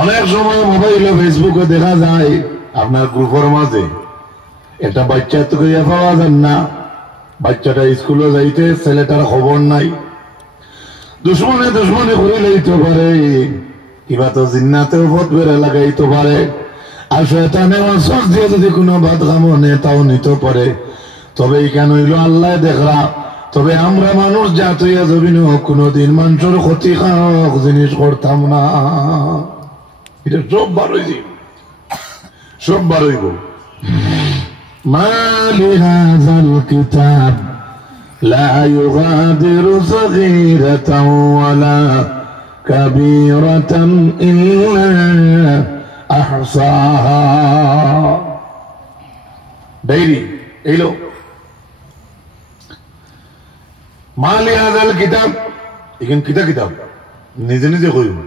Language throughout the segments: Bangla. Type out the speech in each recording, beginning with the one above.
অনেক সময় মোবাইল ও ফেসবুকে দেখা যায় আপনার গ্রুপের মাঝে একটা বাচ্চা তো পাওয়া যান না, বাচ্চাটা স্কুলে যাইতে, ছেলেটার খবর নাই, দুশ্মনে করে লইতে পারে, কিবা তো জিন্নাতেও পথ বেড়ে লাগাইতে পারে, আর শয়তানে ওয়াসওয়াস দিয়ে যদি কোনো বাদ কামনে তাও নিতে পারে। তবে কেন হইল আল্লাহ দেখরা, তবে আমরা মানুষ জাত হইয়া জমিন কোনদিন মানুষের ক্ষতিকারক জিনিস করতাম না। এটা সব বার হইছি, সব বার হইব। মা লিহাযাল কিতাব লা ইউগাদিরু সাগীরাতাও ওয়ালা কাবীরাতান ইল্লা আহসাহা। ডায়েরি এইলো মা লিহাযাল কিতাব, এখান কিতাব নিজে নিজে কইব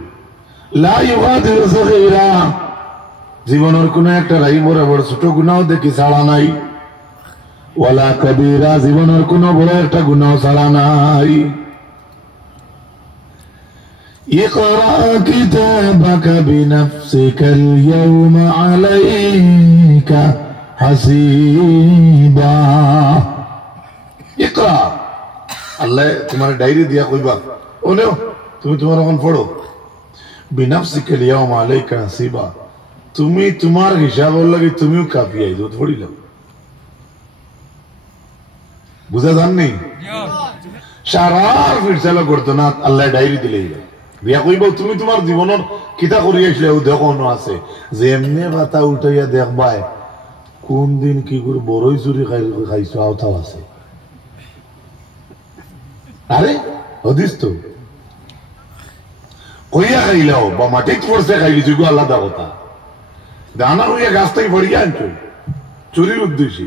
লা ইউগাদিরু সাগীরা, জীবনের কোন একটা রাই বড় ছোট গুনাহ দেখি ছাড়া নাই, ওয়ালা কবীরা, জীবনের কোন বড় একটা গুনাহ ছাড়া নাই। ইকরা কিতাবাকা বিনাফসিকাল ইয়াওমা আলাইকা হাসিবা। ইকরা, আল্লাহ তোমার ডায়েরি দিয়া কইবা, ও নেও তুমি তোমার এখন পড়ো, বিনাফসিকাল ইয়াওমা আলাইকা হাসিবা, তুমি তোমার হিসাবের লাগে তুমিও কাঁপিয়াই দুধ পড়িলাম। বুঝা যাননি? সারার ফিরসালা করতো না, আল্লাহ ডায়েরি দিলে দিয়া কইব তুমি তোমার জীবনের কিতা করি আসলে দেখো আছে যে এমনি পাতা উল্টাইয়া দেখবাই কোন দিন কি করে বড়ই চুরি খাইছো আওতাও আছে। আরে হদিস তো কইয়া খাইলাও বা মাটিত পড়ছে খাইলি যুগ আলাদা কথা, দানা হইয়া গাছ থেকে পড়িয়া আনছো চুরির উদ্দেশ্যে,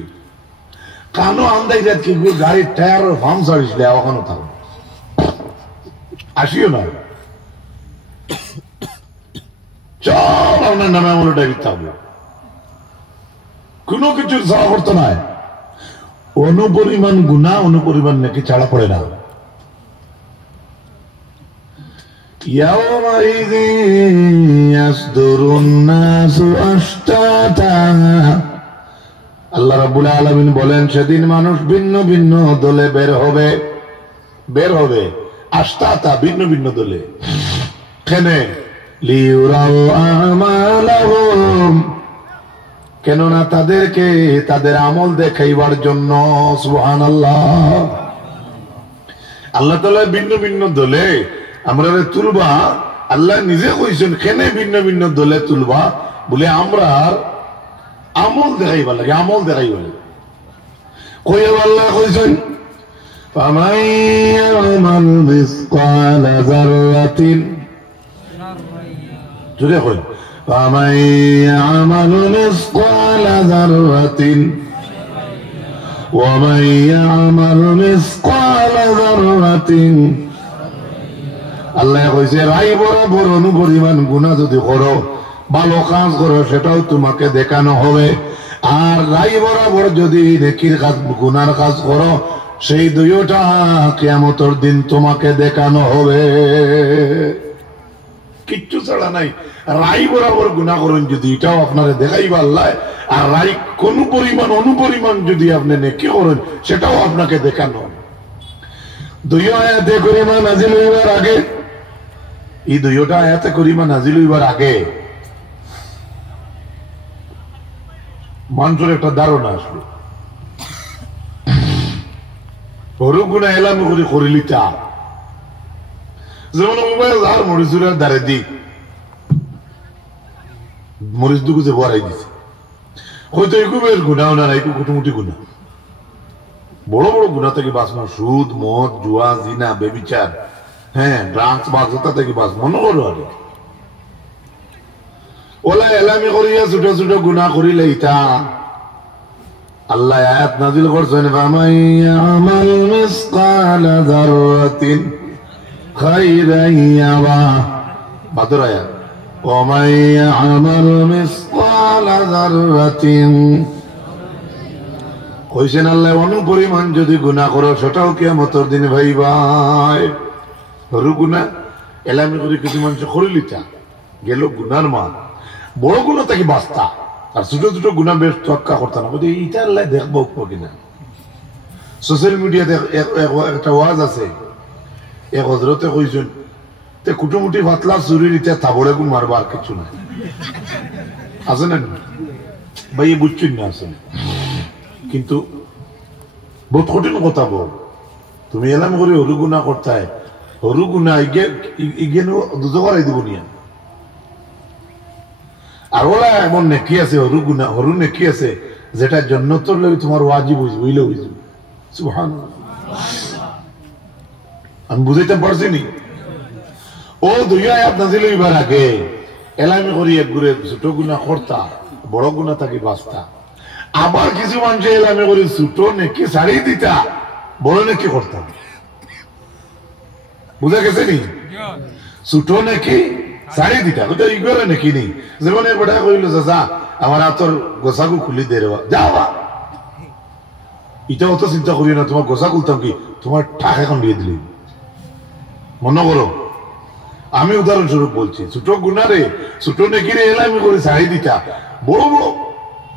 কানো আন্দাই রাত কি গাড়ির টায়ার ফার্ম সারিসলে ওখানে থাকো আসিও না, সব আপনার নামে আমার ডায়েরি থাকবে, কোনো কিছুর ছাড়া করতো না। অনুপরিমাণ গুণা অনুপরিমাণ নাকি ছাড়া পড়ে না। يومئذ يصدر الناس أشتاتا, আল্লাহ রাব্বুল আলামিন বলেন সেদিন মানুষ ভিন্ন ভিন্ন দলে বের হবে আশতাতা, ভিন্ন ভিন্ন দলে। কেনে? লিউরাউ আমালাহুম, কেননা তাদেরকে তাদের আমল দেখাইবার জন্য। সুবহানাল্লাহ। আল্লাহ তাআলা ভিন্ন ভিন্ন দলে আমরা তুলবা, আল্লাহ নিজে কইছেন কেনে ভিন্ন ভিন্ন দলে তুলবা বলে আমরা আমল দেখাইবার লাগে, আমল দেখাইবার লাগে। কইয়া আল্লাহ কইছেন ফামান ইয়ামাল মিসকালা যাররাতিন, জোরে কই ফামান ইয়ামাল মিসকালা যাররাতিন ওয়া মান ইয়ামাল মিসকালা যাররাতিন। আল্লাহ কইছে রাই বরাবর অনুপরিমাণ গুনাহ যদি করো, ভালো কাজ করো, সেটাও তোমাকে দেখানো হবে, আর রাই বরাবর যদি নেকির কাজ গুনার কাজ করো, সেই দুইটা কিয়ামতের দিন তোমাকে দেখানো হবে। কিচ্ছু ছাড়া নাই, রাই বরাবর গুনাহ করেন যদি এটাও আপনারা দেখাইবা আল্লাহ, আর রাই কোন পরিমাণ অনুপরিমাণ যদি আপনি নেকি করেন সেটাও আপনাকে দেখানো হবে। দুই আয়াতে করিমা নাজিল হইবার আগে, এই দুইটা আয়াতে করিমা নাজিল হইবার আগে মানুষের একটা ধারণা আসবে বড় গুণা এলাম করে করিলি তা, যেমন মোবাইল আর মরিচুরের দ্বারে দি মরিচ দুকু যে বড়াই দিছে, হয়তো এগুবের গুণাও না, একটু কুটুমুটি গুণা, বড় বড় গুণা থেকে বাঁচবো, সুদ মদ জুয়া জিনা বেবিচার, হ্যাঁ ড্রাগস বাজতা থেকে বাঁচ মনে করো। আর ওলা এলামি করিয়া ছোট ছোট গুণা করিলে ইটা আল্লাহ আয়াত নাজিল করছেন ফামান ইয়ামাল মিসকালা যাররাতিন খাইরান ইয়ারা, বাদর আয়াত, ওয়া মান ইয়ামাল মিসকালা যাররাতিন। কইছেন আল্লাহ অনুপরিমাণ যদি গুনাহ করো সেটাও কিয়ামতের দিন ভাইবাই। সরু গুনাহ এলামি করে কিছু মানুষ করিলি তা গেল গুনার মা, বড় গুণা তাকে বাস্তা, আর ছোট ছোট গুণা বেশ তক্কা করতাম না। এইটা আল্লাহ দেখবো কিনা। সোশ্যাল মিডিয়াতে একটা ওয়াজ আছে, এক হজরতে কইছেন তে কুটুমুটি পাতলা চুরির ইটা তাবড়ে গুণ মারবো, আর কিছু না। আছে না ভাই, বুঝছেন না? আছে কিন্তু বহুত কঠিন কথা বল। তুমি এলাম করে হরু গুণা করতে, হরু গুণা ইগেন দুটো করাই দিব নিয়া। আর ওলা এমন নেকি আছে, হরু গুণা হরু নেকি আছে যেটা জন্নতর লাগে তোমার ওয়াজিব হইছে, হইলে হইছে। সুবহানাল্লাহ, আমি বুঝাইতে পারছি নি? ও দুই আয়াত নাযিল হইবার আগে এলামি করি এক ঘুরে ছোট গুণা করতা, বড় গুণা থাকি বাঁচতা। আবার কিছু মানুষ এলামি করি ছোট নেকি ছাড়িয়ে দিতা, বড় নেকি করতাম। বুঝা গেছে নি? ছোট নাকি ছাড়িয়ে দিতা, ওটা ইগরে নাকি নেই। যেমন বেটা কইল চাচা আমার হাতর গোসাগু খুলি দে রে, যাওয়া এটা অত চিন্তা করি না, তোমার গোসা খুলতাম কি, তোমার ঠাক এখন দিয়ে দিলি। মনে করো আমি উদাহরণস্বরূপ বলছি, ছোট গুণারে ছোট নেকিরে এলামি করে ছাড়িয়ে দিতা, বড় বড়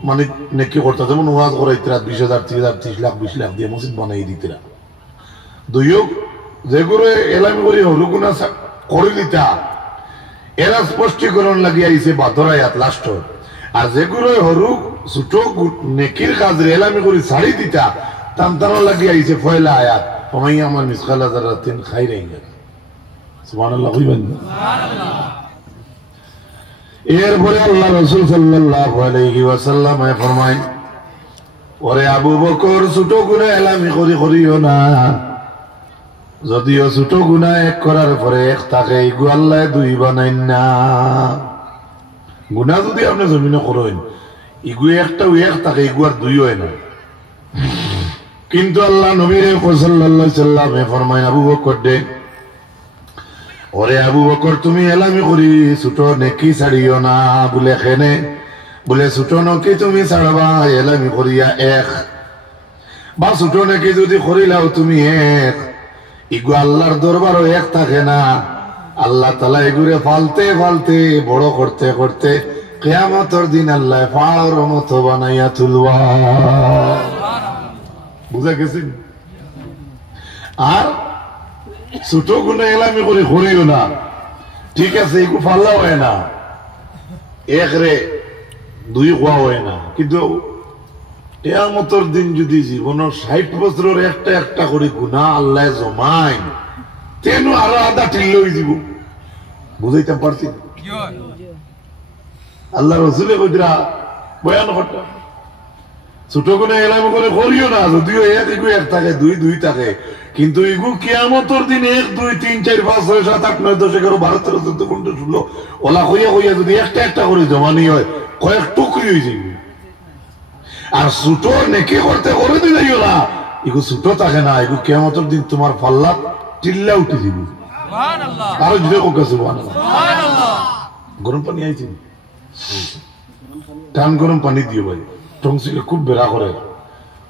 মানে নেকি করতা। যেমন ওয়াজ করাইতরা 20,000 30,000 30 লাখ 20 লাখ দিয়ে মসজিদ বানাই দিতরা। দুইও যেগুলো এলামি করে হরু গুণা করে দিতা, এরা স্পষ্টীকরণ লাগিয়ে আইছে 12 আয়াত লাস্ট। আর যেগুলো হরু ছোট নেকির কাজে এলামি করে ছাড়ি দিতা, তান্তানো লাগিয়ে আইছে পয়লা আয়াত, ওমাই আমার মিসকালা যারাতিন খাইরাইন। সুবহানাল্লাহ কইবেন। এরপরে আল্লাহ রাসূল সাল্লাল্লাহু আলাইহি ওয়াসাল্লাম ফরমায়, ওরে আবু বকর ছোট গুনাহ এলামি করিও না। যদিও ছোট গুনাহ এক করার পরে এক থাকে, ইগু আল্লাহ দুই বানাইন না। গুনাহ যদি আপনি জমিনে করেন, ইগু একটা এক থাকে, ইগু আর দুই হয় না। কিন্তু আল্লাহ নবীর সাল্লাল্লাহু আলাইহি ওয়াসাল্লাম ফরমায়, আবু বকর দে, ওরে আবু বকর তুমি এলামি করি ছোট নেকি ছাড়িও না। বলে খেনে, বলে ছোট নেকি তুমি ছাড়বা এলামি করিয়া এক, বা ছোট নেকি যদি করিলাও তুমি এক, ইগু আল্লাহর দরবারও এক থাকে না। আল্লাহ তাআলা এগুরে ফালতে ফালতে বড় করতে করতে কিয়ামতের দিন আল্লাহ পাওয়ার মতো বানাইয়া তুলবা। বুঝা গেছে? আর ছোট গুণে এলামি করে করিও না, ঠিক আছে, এগু ফাল্লা হয় না, এক রে দুই খোয়া হয় না। কিন্তু কিয়ামতের দিন যদি জীবন 60 বছরের একটা একটা করে গুনাহ আল্লাহ জমাই, তেন আরো আধা টিল্ল হয়ে যাব। বুঝাইতে পারছি? আল্লাহ রসুলে কইরা বয়ান করতে, ছোট গুনাহ এলামি করে করিও না, যদিও এক ইগু এক থাকে, দুই দুই থাকে, কিন্তু ইগু কিয়ামতের দিন 1 2 3 4 5 6 7 8 9 10 11 12 13 14 15 16 ওলা হইয়া হইয়া যদি একটা একটা করে জমানি হয়, কয়েক টুকরি হয়ে যাবে। আর ছোট নেকি করতে করে দিলেও না, এগু ছোট থাকে না, এগু কিয়ামতের দিন তোমার পাল্লা টিল্লা উঠে যাবে। সুবহানাল্লাহ, আরো জোরে কোকা সুবহানাল্লাহ। গরম পানি আইছে, টান গরম পানি দিও ভাই, টংসিলে খুব বেড়া করে।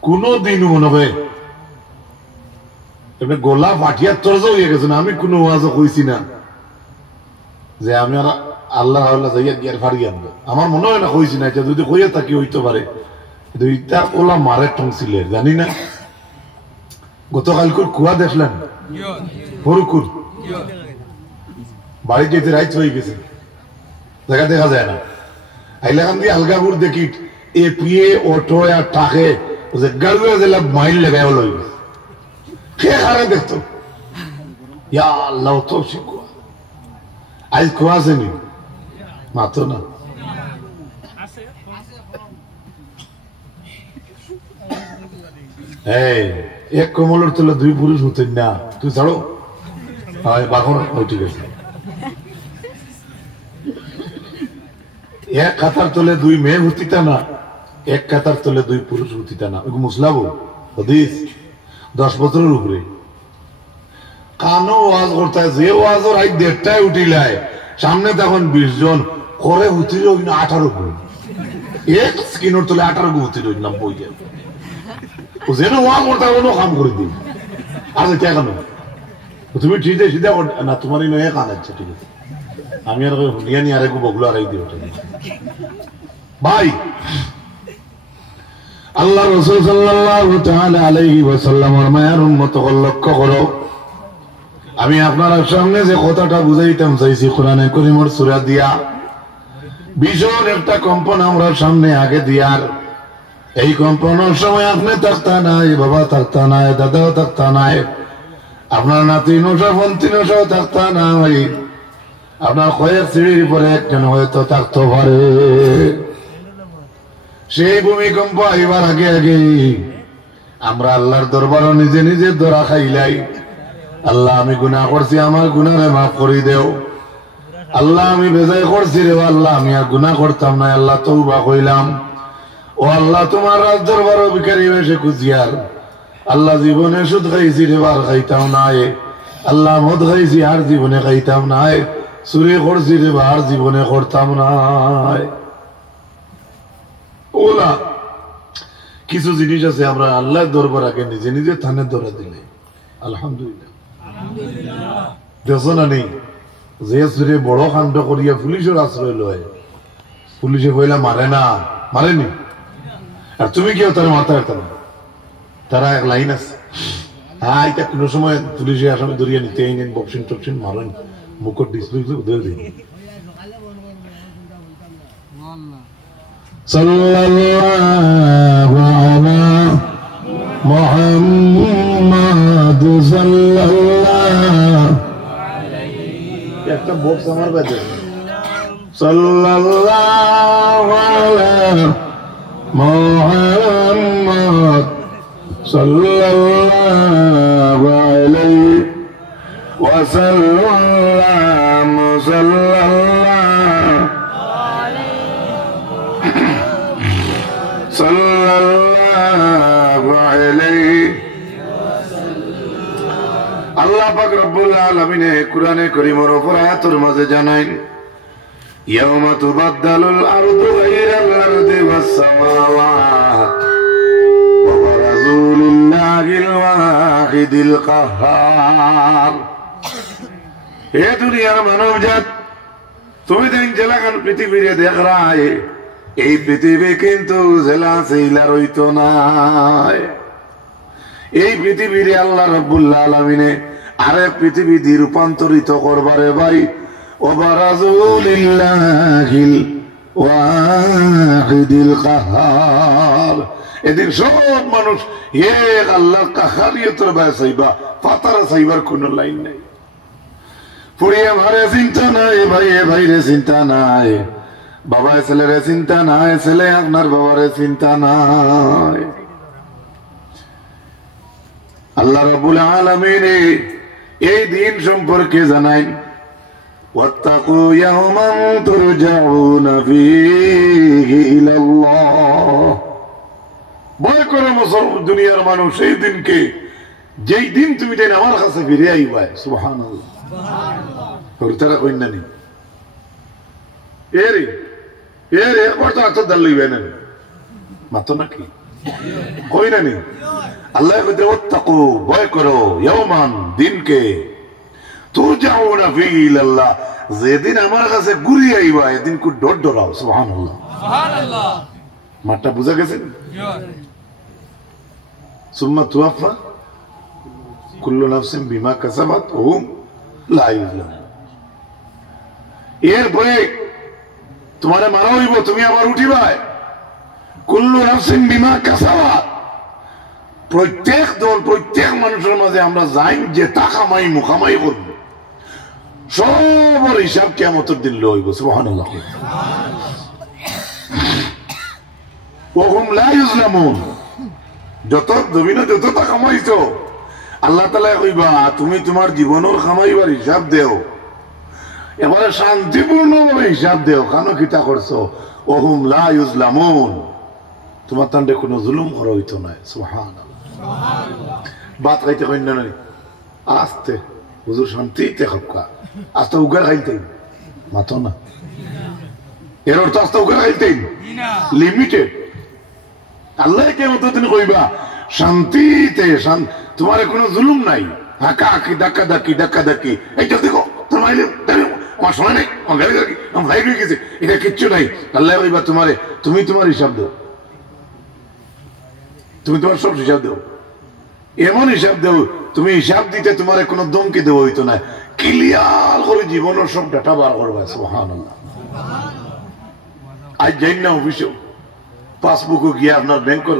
কোন দিন মনে হয় এমনি গোলা ফাটিয়া তরজা হয়ে গেছে না। আমি কোনো ওয়াজও কইছি না যে আমি আর আল্লাহ আল্লাহ যাইয়া গিয়ার ফাড়িয়ে আনবো, আমার মনে হয় না কইছি না। এটা যদি কইয়া থাকি হইতে পারে, দুইটা কোলা মারে টংসিলের জানি না। গতকালকুর কুয়া দেখলেন, হরুকুর বাড়ি যেতে রাইত হয়ে গেছে, দেখা দেখা যায় না। আইলাখান দিয়ে আলগাপুর দেখি এ পিয়ে অটো আর টাকে গাড়ুয়া জেলা মাইল লাগাই হলো কে হারে দেখতো। ইয়া আল্লাহ তো শিখুয়া আজ কুয়া আসেনি মাত্র না। এক কমলের তলে 2 পুরুষ হতেন না, তুই ছাড়ো বাখন ঠিক আছে। এক কাতার তলে 2 মেয়ে হতিতা না, এক কাতার তলে 2 পুরুষ হতিতা না। ওই মুসলাবো হদিস 10 বছরের উপরে কানো ওয়াজ করতে, যে ওয়াজের আজ 1:30টায় উঠিলায় সামনে তখন 20 জন করে হুতির 18 গুণ, এক স্কিনের তলে 18 গুণ হুতির নাম বই যায়। যেন ওয়াজ করতে কোনো কাম করে দিন। আর কেন তুমি ঠিক সিধা না, তোমার নয় কান আছে, ঠিক আছে আমি আর হুলিয়ানি আর একটু বগলো আর দিও ভাই। আল্লাহ রাসূল সাল্লাল্লাহু তাআলা আলাইহি ওয়াসাল্লামের মায়ার উম্মত লক্ষ্য করো। আমি আপনার সামনে যে কথাটা বুঝাইতাম চাইছি কোরআনে কারীমের সূরা দিয়া ভীষণ একটা কম্পন আমরা সামনে আগে দিয়ার। এই কম্পনের সময় আপনি থাকতা নাই, বাবা থাকতা নাই, দাদাও থাকতা নাই, আপনার নাতি নশা ফন্তি নশাও থাকতা নাই, আপনার কয়েক সিঁড়ির পরে একজন হয়তো থাকতে পারে। সেই ভূমিকম্প আইবার আগে আগে আমরা আল্লাহর দরবারও নিজে নিজে ধরা খাইলাই। আল্লাহ আমি গুনাহ করছি, আমার গুনাহে মাফ করে দেও। আল্লাহ আমি বেজায় করছি রে আল্লাহ, আমি আর গুনাহ করতাম না, আল্লাহ তওবা কইলাম। ও আল্লাহ তোমার রাজ দরবারও ভিখারি বেশে খুঁজিয়ার। আল্লাহ জীবনে সুদ খাইছি রে আর খাইতাম না, আল্লাহ মদ খাইছি আর জীবনে খাইতাম না, চুরি করছি রে আর জীবনে করতাম না। ওলা কিছু জিনিস আছে আমরা আল্লাহর দরবার আগে নিজে নিজে থানে ধরে দিলে আলহামদুলিল্লাহ। দেখো না নেই যে চুরে বড় কাণ্ড করিয়া পুলিশের আশ্রয় লয়, পুলিশে কইলা মারে না, মারেনি, আর তুমি কেউ তার মাথা একটা না, তারা এক লাইন আছে। হ্যাঁ এটা কোনো সময় পুলিশে আসামে ধরিয়া নিতে আইনেন, বক্সিং টক্সিং মারেন, মুখর ডিসপ্লে ধরে দিন। সাল্লাল্লাহু আলা মুহাম্মাদ সাল্লাল্লাহু একটা বক্স আমার বাজে। সাল্লাল্লাহু আলা মুহাম্মাদ সাল্লাল্লাহু আলাইহি ওয়া সাল্লাম সাল্লাল্লাহু আলাইহি। আল্লাহ পাক রব্বুল আলামিন কুরআনে কারীমের উপর আয়াতের মাঝে জানাইন ইয়াউমা তুবাদদালুল আরদু গায়রাল আরদি ওয়াস সামাওয়াত ওয়া বারাজু লিল্লাহিল ওয়াহিদিল কাহ্হার। হে দুনিয়ার মানবজাত, তুমি দিন জেলাখান পৃথিবীরে দেখ রা এই পৃথিবী কিন্তু জেলা সেইলা রইতো নাই। এই পৃথিবীরে আল্লাহ রাব্বুল আলামিনে আরেক পৃথিবী দিয়ে রূপান্তরিত করবারে ভাই। ওয়াবারাজু লিল্লাহিল ওয়াহিদিল কাহ্হার। এদিন সব মানুষ এক আল্লাহর কাহ্হারিয়তের বাইরে চাইবা, পাতারা চাইবার কোনো লাইন নাই। পুড়িয়ে মারে চিন্তা নাই, ভাইয়ে ভাইরে চিন্তা নাই, বাবা ছেলেরে চিন্তা নাই, ছেলে আপনার বাবারে চিন্তা নাই। আল্লাহ রাব্বুল আলামিন এই দিন সম্পর্কে জানাই ওয়াত্তাকু ইয়াওমান তুরজাউনা ফীহি ইলাল্লাহ। ভয় করো মুসলমান দুনিয়ার মানুষ সেই দিনকে, যেই দিন তুমি তাই আমার কাছে ফিরে আইবা। সুবহানাল্লাহ, সুবহানাল্লাহ। কইনা নি এরে এরে কত আত দল লইবে না মাতো নাকি কইনা নি। আল্লাহ কইতে ওয়াত্তাকু ভয় করো ইয়াওমান দিনকে তুরজাউনা ফীহি ইলাল্লাহ, যেদিন আমার কাছে ঘুরে আইবা এদিন কো ডর ডরাও। সুবহানাল্লাহ, সুবহানাল্লাহ। মাটা বুঝা গেছে? সুম্মা তুওয়াফা কুল্লু নাফসিন বিমা কাসাবাত ওয়া হুম লা ইউযলামুন। এরপরে তোমারে মারা হইব, তুমি আবার উঠিবা। কুল্লু নাফসিন বিমা কাসাবাত, প্রত্যেক দল প্রত্যেক মানুষের মাঝে আমরা যাই যে তা কামাই মুখামাই করব, সবার হিসাব কিয়ামতের দিন লইব। সুবহানাল্লাহ। ওয়া হুম লা ইউযলামুন, যত জমিনে যত তা কামাইছো আল্লাহ তাআলা কইবা তুমি তোমার জীবনের কামাইবার হিসাব দেও, এবারে শান্তিপূর্ণভাবে হিসাব দেও, কেন কিতা করছো। ওয়া হুম লা ইউযলামুন, তোমার তান্ডে কোনো জুলুম করা হইতো না। সুবহানাল্লাহ, সুবহানাল্লাহ। বাত খাইতে কইন না আস্তে হুজুর শান্তিতে খাওয়া, আস্তে উগার খাইতে মাতো না, এর অর্থ আস্তে উগার খাইতে লিমিটেড। আল্লাহ কেমন দিন কইবা শান্তিতে, তোমার কোনো জুলুম নাই, হাঁকা হাঁকি ধাক্কা ধাক্কি ধাক্কা ধাক্কি। এইটা দেখো তোমার আমার সময় নেই, আমার গাড়ি গাড়ি আমার ভাই হয়ে গেছে, এটা কিচ্ছু নাই। আল্লাহ কইবা তোমারে, তুমি তোমার হিসাব দাও, তুমি তোমার সব হিসাব দাও, এমন হিসাব দেও তুমি হিসাব দিতে তোমার কোনো দমকে দেওয়া হইতো না, ক্লিয়ার করে জীবনের সব ডাটা বার করবা। সুবহানাল্লাহ। আজ যাই না অফিসে, পাসবুকও গিয়ে আপনার ব্যাংকের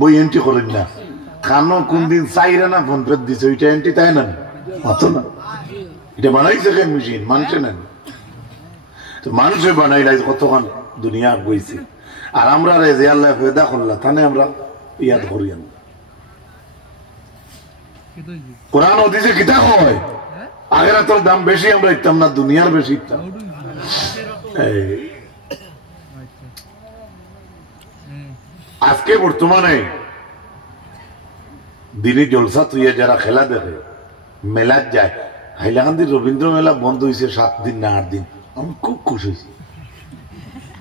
বই এন্ট্রি করেন না, খানো কোন দিন চাইরা না ফোন পে দিছে ওইটা এন্ট্রি তাই না, অত না, এটা বানাইছে কেন মেশিন, মানুষে নেন তো, মানুষে বানাইলাই কতক্ষণ দুনিয়া বইছে। আর আমরা রে যে আল্লাহ ফেদা করলা তানে আমরা ইয়াদ করি। আমরা কোরআন দিছে কিতা হয় আখিরাতের দাম বেশি, আমরা ইতাম না দুনিয়ার বেশি ইতাম। আজকে বর্তমানে দিনে জলসা তুইয়া যারা খেলা দেখে, মেলার যায়, হাইলাকান্দির রবীন্দ্র মেলা বন্ধ হয়েছে 7 দিন না 8 দিন, আমি খুব খুশি হয়েছি।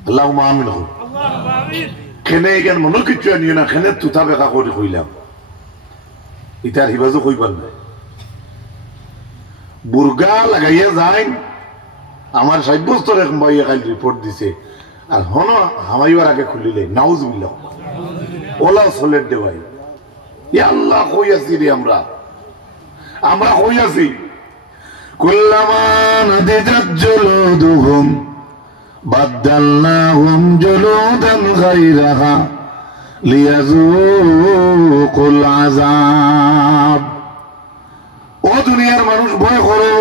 আল্লাহ আমিন হোক। খেনে এখানে মনে কিচ্ছু আনিও না, খেনে তুতা বেকা করে কইলাম, ইটার হিবাজও কইবার নাই। বুর্গা লাগাইয়া যায়, আমার 60 বছর এক ভাইয়া কাল রিপোর্ট দিছে, আর হন হামাইবার আগে খুলিলে নাউজুবিল্লাহ ওলা সলেট দেওয়াই। আল্লাহ কই আছি রে, আমরা কই আছি। কুল্লামা নাদিজাত জুলুদুহুম বাদদালনাহুম জুলুদান গায়রাহা লিয়াযুকুল আযাব। ও দুনিয়ার মানুষ ভয় করো,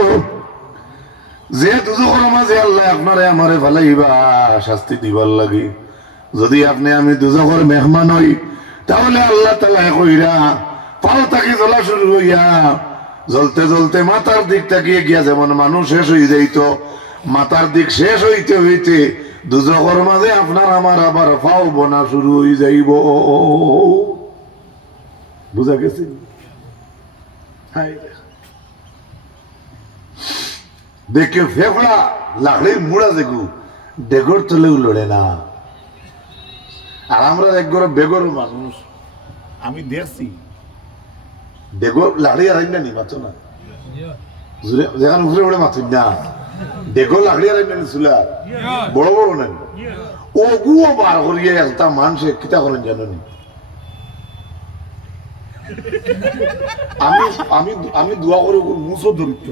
যে দুজখের মাঝে আল্লাহ আপনারে আমারে ফালাইবা শাস্তি দিবার লাগি। যদি আপনি আমি দুজখের মেহমান হই, তাহলে আল্লাহ তাআলা কইরা পাও তাকে জ্বলা শুরু হইয়া জ্বলতে জ্বলতে মাথার দিক তাকিয়ে গিয়া যেমন মানুষ শেষ হয়ে যাইত, মাথার দিক শেষ হইতে হইতে দুজখের মাঝে আপনার আমার আবার পাও বোনা শুরু হয়ে যাইব। বুঝা গেছে? দেখে ফেফড়া লাকড়ির মুড়া দেখু ডেগর তলেও লড়ে না। আর আমরা একবার বেগর মানুষ, আমি দেখছি ডেগর লাকড়ি আর নি মাথো না, যেখানে উপরে উড়ে মাথুন না, ডেগর লাকড়ি আর চুলা বড় বড় নেন, ওগুও বার করিয়ে একটা মানুষে কিতা করেন জানি। আমি দোয়া করে মুসো ধরিত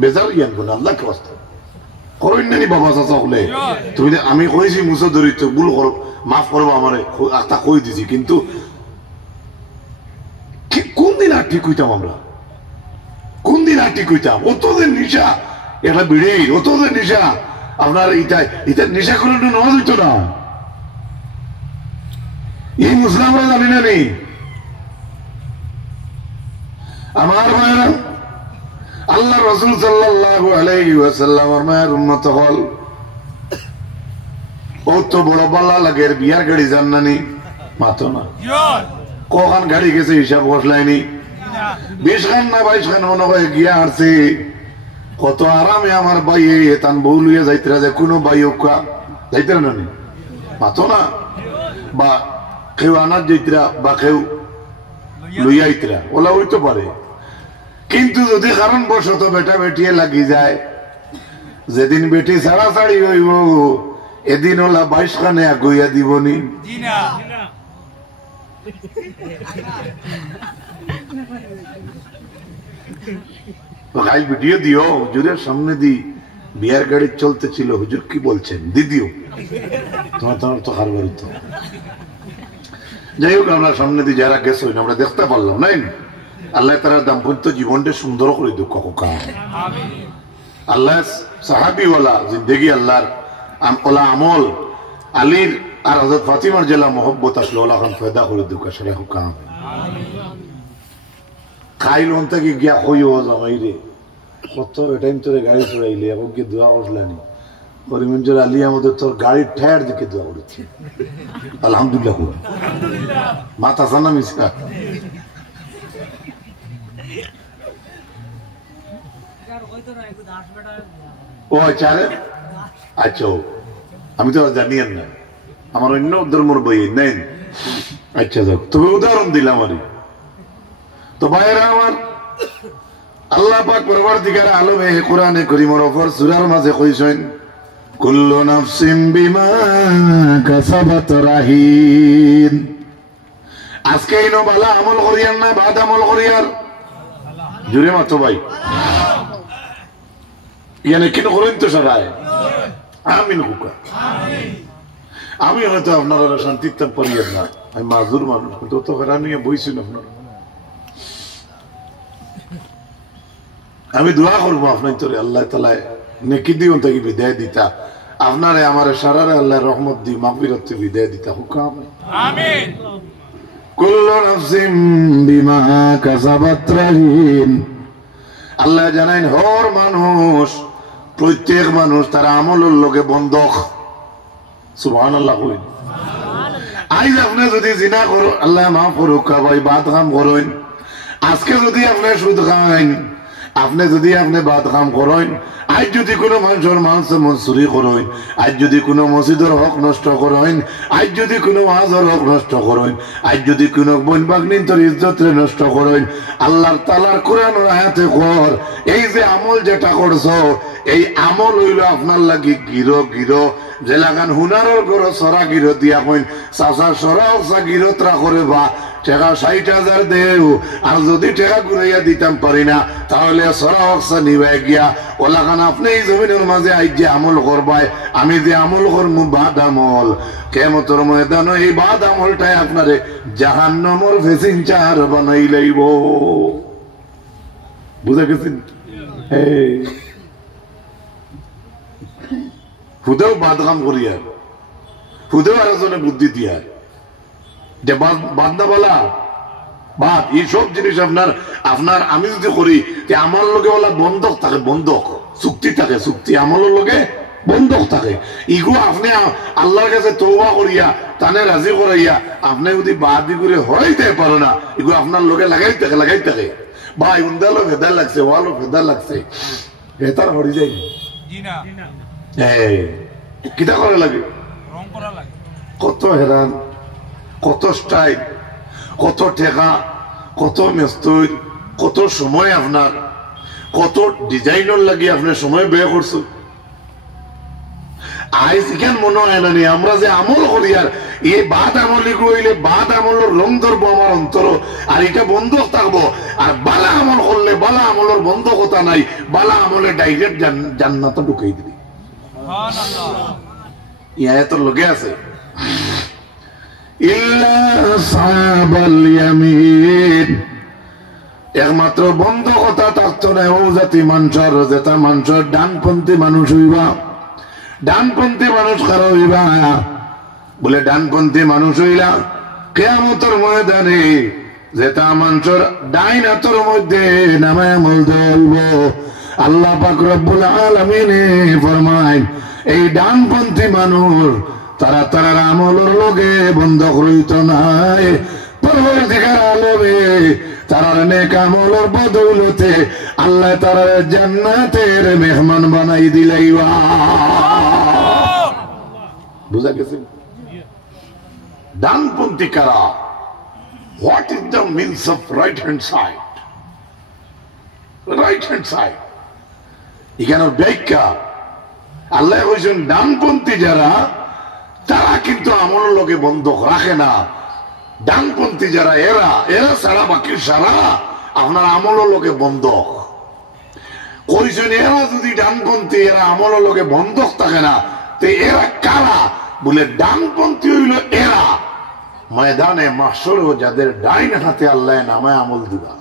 বেজার ইয়ান বলে আল্লাহ কষ্ট করেন নানি বাবা চাচা হলে তুমি, আমি কইছি মুসো ধরিত ভুল করো, মাফ করবো আমারে, একটা কই দিছি, কিন্তু কোন দিন আর ঠিক হইতাম আমরা, কোন দিন আর ঠিক হইতাম? অতদিন নিশা একটা বিড়ি, অতদিন নিশা আপনার এটা নিশা করে নামাজ হইতো না। এই মুসলামরা জানি না নেই আমার মায়েরা। আল্লাহ রাসূল সাল্লাল্লাহু আলাইহি ওয়াসাল্লামের মায়ের উম্মত হল, ও তো বড় বালা লাগে বিয়ার গাড়ি জান্নানি মাতো না, কখন গাড়ি গেছে হিসাব বসলাইনি, 20 খান না 22 খান মনে হয় গিয়া আসছে। কত আরামে আমার ভাই তান বউ লইয়া যাইতরা, যে কোনো ভাই ওকা যাইতরা না মাতো না, বা কেউ আনার যাইতরা বা কেউ লইয়া আইতরা, ওলা হইতে পারে। কিন্তু যদি কারণ বশত বেটা বেটিয়ে লাগি যায়, যেদিন বেটি ছাড়াছাড়ি হইব এদিন ওলা 22 খানে আগুইয়া দিবনি। ভাই ভিডিও দিও, হুজুরের সামনে দি বিয়ার গাড়ি চলতেছিল, হুজুর কি বলছেন দিদিও তোমার তো কারবার হইতো। যাই হোক, আমরা সামনে দিয়ে যারা গেছো আমরা দেখতে পারলাম নাই, আল্লাহ তারা দাম্পত্য জীবনটা সুন্দর করে দুঃখ কোকা আল্লাহ সাহাবিওয়ালা জিন্দগি আল্লাহর ওলা আমল আলীর আর হযরত ফাতিমার জেলা মোহব্বত আসলে ওলা খান ফয়দা করে দুঃখ আসলে হুকাম খাইল থেকে গিয়া হইও জামাই রে কত টাইম তোরে গাড়ি চড়াইলে এবং কি দোয়া করলানি করিমঞ্জুর আলী আমাদের তোর গাড়ির টায়ার দিকে দোয়া করেছে আলহামদুলিল্লাহ মাথা সানা মিসকা ও আচ্ছা রে আচ্ছা আমি তো জানিয়েন না আমার অন্য ধর্মের বই নেন আচ্ছা যাক তবে উদাহরণ দিলাম আর তো ভাইয়েরা আমার আল্লাহ পাক পরবর্তীকার আলমে কোরআনে কারীমের উপর সূরার মাঝে কইছেন কুল্লু নাফসিন বিমা কাসাবাত রাহিন। আজকে ইনো বালা আমল করিয়ার না বাদ আমল করিয়ার? জুড়ে মাতো ভাই ইয়ানে কিন করেন তো সবাই আমিন হুকা। আমি হয়তো আপনারা শান্তিতে পড়িয়ার না, আমি মাজুর মানুষ, তো হেরান নিয়ে বইছি না আপনারা। আমি দোয়া করবো আপনার তোরে আল্লাহ তাআলা নেকি দিও তাকে বিদায় দিতা, আপনারে আমারে সারারে আল্লাহ রহমত দি মাগফিরাত বিদায় দিতা হুকাম আমিন। কুল্লু নাফসিন বিমা কাসাবাত রাহিন। আল্লাহ জানাইন হর মানুষ, প্রত্যেক মানুষ তার আমলের লগে বন্ধক। সুবহানাল্লাহ কইন। আজ আপনি যদি জিনা করো আল্লাহ মাফ করুক, ভাই বাদ কাম করেন। আজকে যদি আপনি সুদ খাইন, আপনি যদি আপনি বাদ কাম করেন, আজ যদি কোনো মানুষের মানুষের মন চুরি করেন, আজ যদি কোনো মসজিদের হক নষ্ট করেন, আজ যদি কোনো ওয়াজের হক নষ্ট করেন, আজ যদি কোনো বোন বাগনিন্তর ইজ্জত নষ্ট করেন, আল্লাহর তাআলার কোরআনের আয়াতে কর এই যে আমল যেটা করছো এই আমল হইল আপনার লাগি গিরো গিরো যে লাগান হুনারের গরো সরা গিরো দিয়া কইন চাচা সরা ওসা গিরোতরা করে বা টাকা ৬০,০০০ দেও, আর যদি টাকা ঘুরাইয়া দিতাম পারি না তাহলে সরা অক্সা নিবাই গিয়া ওলাখান আপনি এই জমিনের মাঝে আই যে আমল করবাই, আমি যে আমল করবো বাদ আমল, কিয়ামতের ময়দানে এই বাদ আমলটাই আপনারে জাহান্নামের প্যাসেঞ্জার বানাই লইব। বুঝা গেছেন? হুদেও বাদ কাম করিয়া, হুদেও আর একজনে বুদ্ধি দিয়া যে বাদ না বলা বাদ এইসব জিনিস আপনার আপনার আমি যদি করি আমার লগে বলা বন্ধক থাকে, বন্ধক চুক্তি থাকে, চুক্তি আমলের লগে বন্ধক থাকে। ইগো আপনি আল্লাহর কাছে তওবা করিয়া তানে রাজি করাইয়া আপনি যদি বাদি করে হরাইতে পারো না, ইগো আপনার লগে লাগাই থাকে বা উন্দালো ভেদার লাগছে, ওয়ালো ভেদার লাগছে, ভেতার হরি যায় কিতা করা লাগে, কত হেরান, কত স্টাইল, কত টেকা, কত মেস্তই, কত সময় আপনার, কত ডিজাইনের লাগি আপনার সময় ব্যয় করছো। আজ কেন মনে হয় না আমরা যে আমল করি আর এই বাদ আমলি করলে বাদ আমলের রং ধরবো আমার অন্তর, আর এটা বন্ধ থাকবো। আর বালা আমল করলে বালা আমলের বন্ধ কথা নাই, বালা আমলে ডাইরেক্ট জান্নাত ঢুকাই দিবি। ইয়া তো লগে আছে একমাত্র বন্ধ কথা থাকতো না ও জাতি মানুষের, যেটা মানুষের ডানপন্থী মানুষ হইবা, ডানপন্থী মানুষ কারো হইবা বলে ডানপন্থী মানুষ হইলা কিয়ামতের ময়দানে যেটা মানুষের ডাইন হাতের মধ্যে নামায় আমল দেব। আল্লাহ পাক রব্বুল আলামিন ফরমায় এই ডানপন্থী মানুষ তারা তারার আমলের লগে বন্ধক রইত নাই, পরবর্তীকার আলমে তারার নেক আমলের বদৌলতে আল্লাহ তারার জান্নাতের মেহমান বানাই দিলাইবা। বুঝা গেছে? ডানপন্থী কারা? What is the means of right hand side? Right hand side এখানে ব্যাখ্যা আল্লাহ কইছেন ডানপন্থী যারা তারা কিন্তু আমলের লগে বন্ধক রাখে না। ডানপন্থী যারা এরা ছাড়া বাকি সারা আপনার আমলের লগে বন্ধক কইছেন। এরা যদি ডানপন্থী এরা আমলের লগে বন্ধক থাকে না, তো এরা কারা বলে ডানপন্থী হইল এরা ময়দানে মাহশরে যাদের ডাইন হাতে আল্লাহ নামায় আমল দিবা।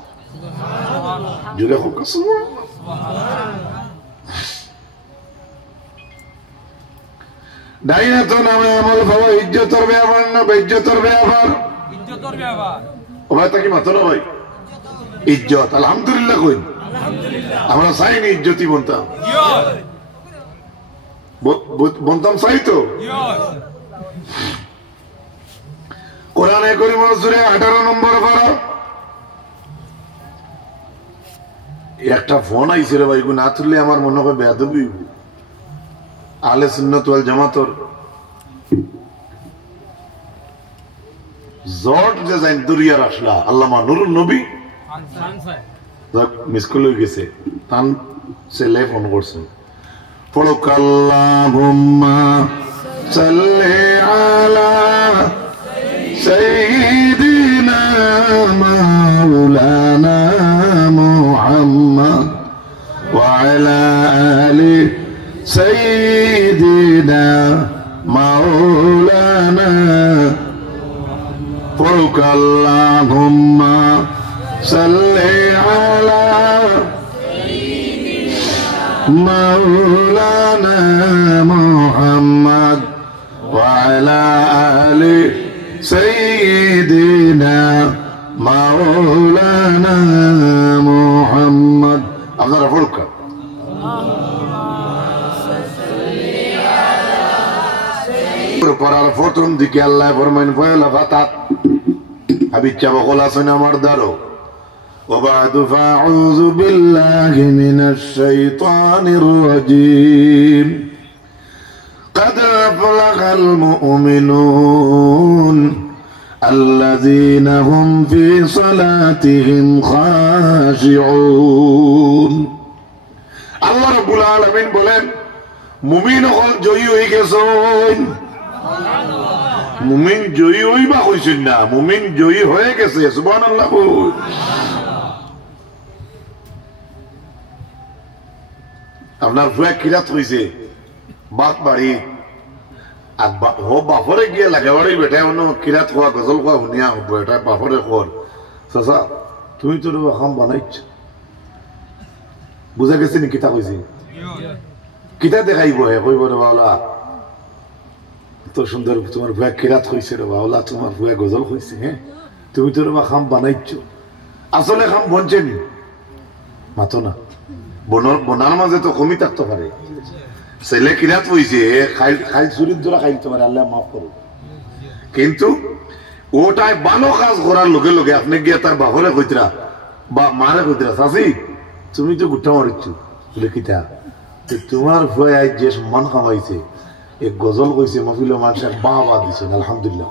জুড়ে হোক ডাইন হাতে নামে আমল পাবো। ইজ্জতের ব্যাপার না বেইজ্জতের ব্যাপার? ও ভাই তা কি মাত্র না ভাই ইজ্জত আলহামদুলিল্লাহ কই আমরা চাইনি ইজ্জতি বলতাম, বলতাম চাই তো। কোরআনে কারীম সূরা 18 নম্বর পারা একটা ফোন আইছে রে ভাই, না তুললে আমার মনে হয় বেয়াদবি। আহলে সুন্নাত ওয়াল জামাতর জট যে জাইন দুরিয়ার আসলা আল্লামা নুরুন নবী মিস কল হয়ে গেছে তান ছেলে ফোন করছেন পড়ুক আল্লাহুম্মা সাল্লি আলা সাইয়্যিদিনা মাওলানা মুহাম্মদ ওয়া আলা আলি সাইয়্যিদিনা মাওলানা পড়ুক আল্লাহুম্মা সাল্লি আলা مولانا محمد وعلى آل سيدنا مولانا محمد আপনারা পড়ুক পড়ার প্রথম দিকে আল্লাহ ফরমান পয়লা ফাতাত আবিচ্ছা বকল আছেন আমার দ্বারো وبعد فأعوذ بالله من الشيطان الرجيم قد أفلح المؤمنون الذين هم في صلاتهم خاشعون الله رب العالمين বলেন মুমিন হল জয়ী হয়ে গেছেন মুমিন জয়ী হইবা কইছেন না মুমিন জয়ী হয়ে গেছে সুবহানাল্লাহ আপনার ফুয়া কিরাত হয়েছে বাপ বাড়ি আর বাপরে গিয়ে লাগে বাড়ি বেটা অন্য কিরাত খোয়া গজল খোয়া শুনিয়া হবো এটা বাপরে খর চাচা তুমি তো খাম বানাইছ বুঝা গেছে নি কিতা কইছি কিতা দেখাইব হে কইব রে বাউলা তো সুন্দর তোমার ফুয়া কিরাত হয়েছে রে বাউলা তোমার ফুয়া গজল হয়েছে হ্যাঁ তুমি তো খাম বানাইছ আসলে খাম বনছে নি মাতো না বনার মাঝে তো কমি থাকতে পারে ছেলে কিরাত হয়েছে খাই চুরির দ্বারা খাইতে পারে আল্লাহ মাফ করুন কিন্তু ওটাই ভালো কাজ করার লগে লগে আপনি গিয়ে তার বাপরে কইতরা বা মারে কইতরা চাচি তুমি তো গুঠা মারিচ্ছ বলে কিতা তোমার ভয় যে সম্মান কামাইছে এক গজল কইছে মফিল মানুষের বাবা দিছেন আলহামদুলিল্লাহ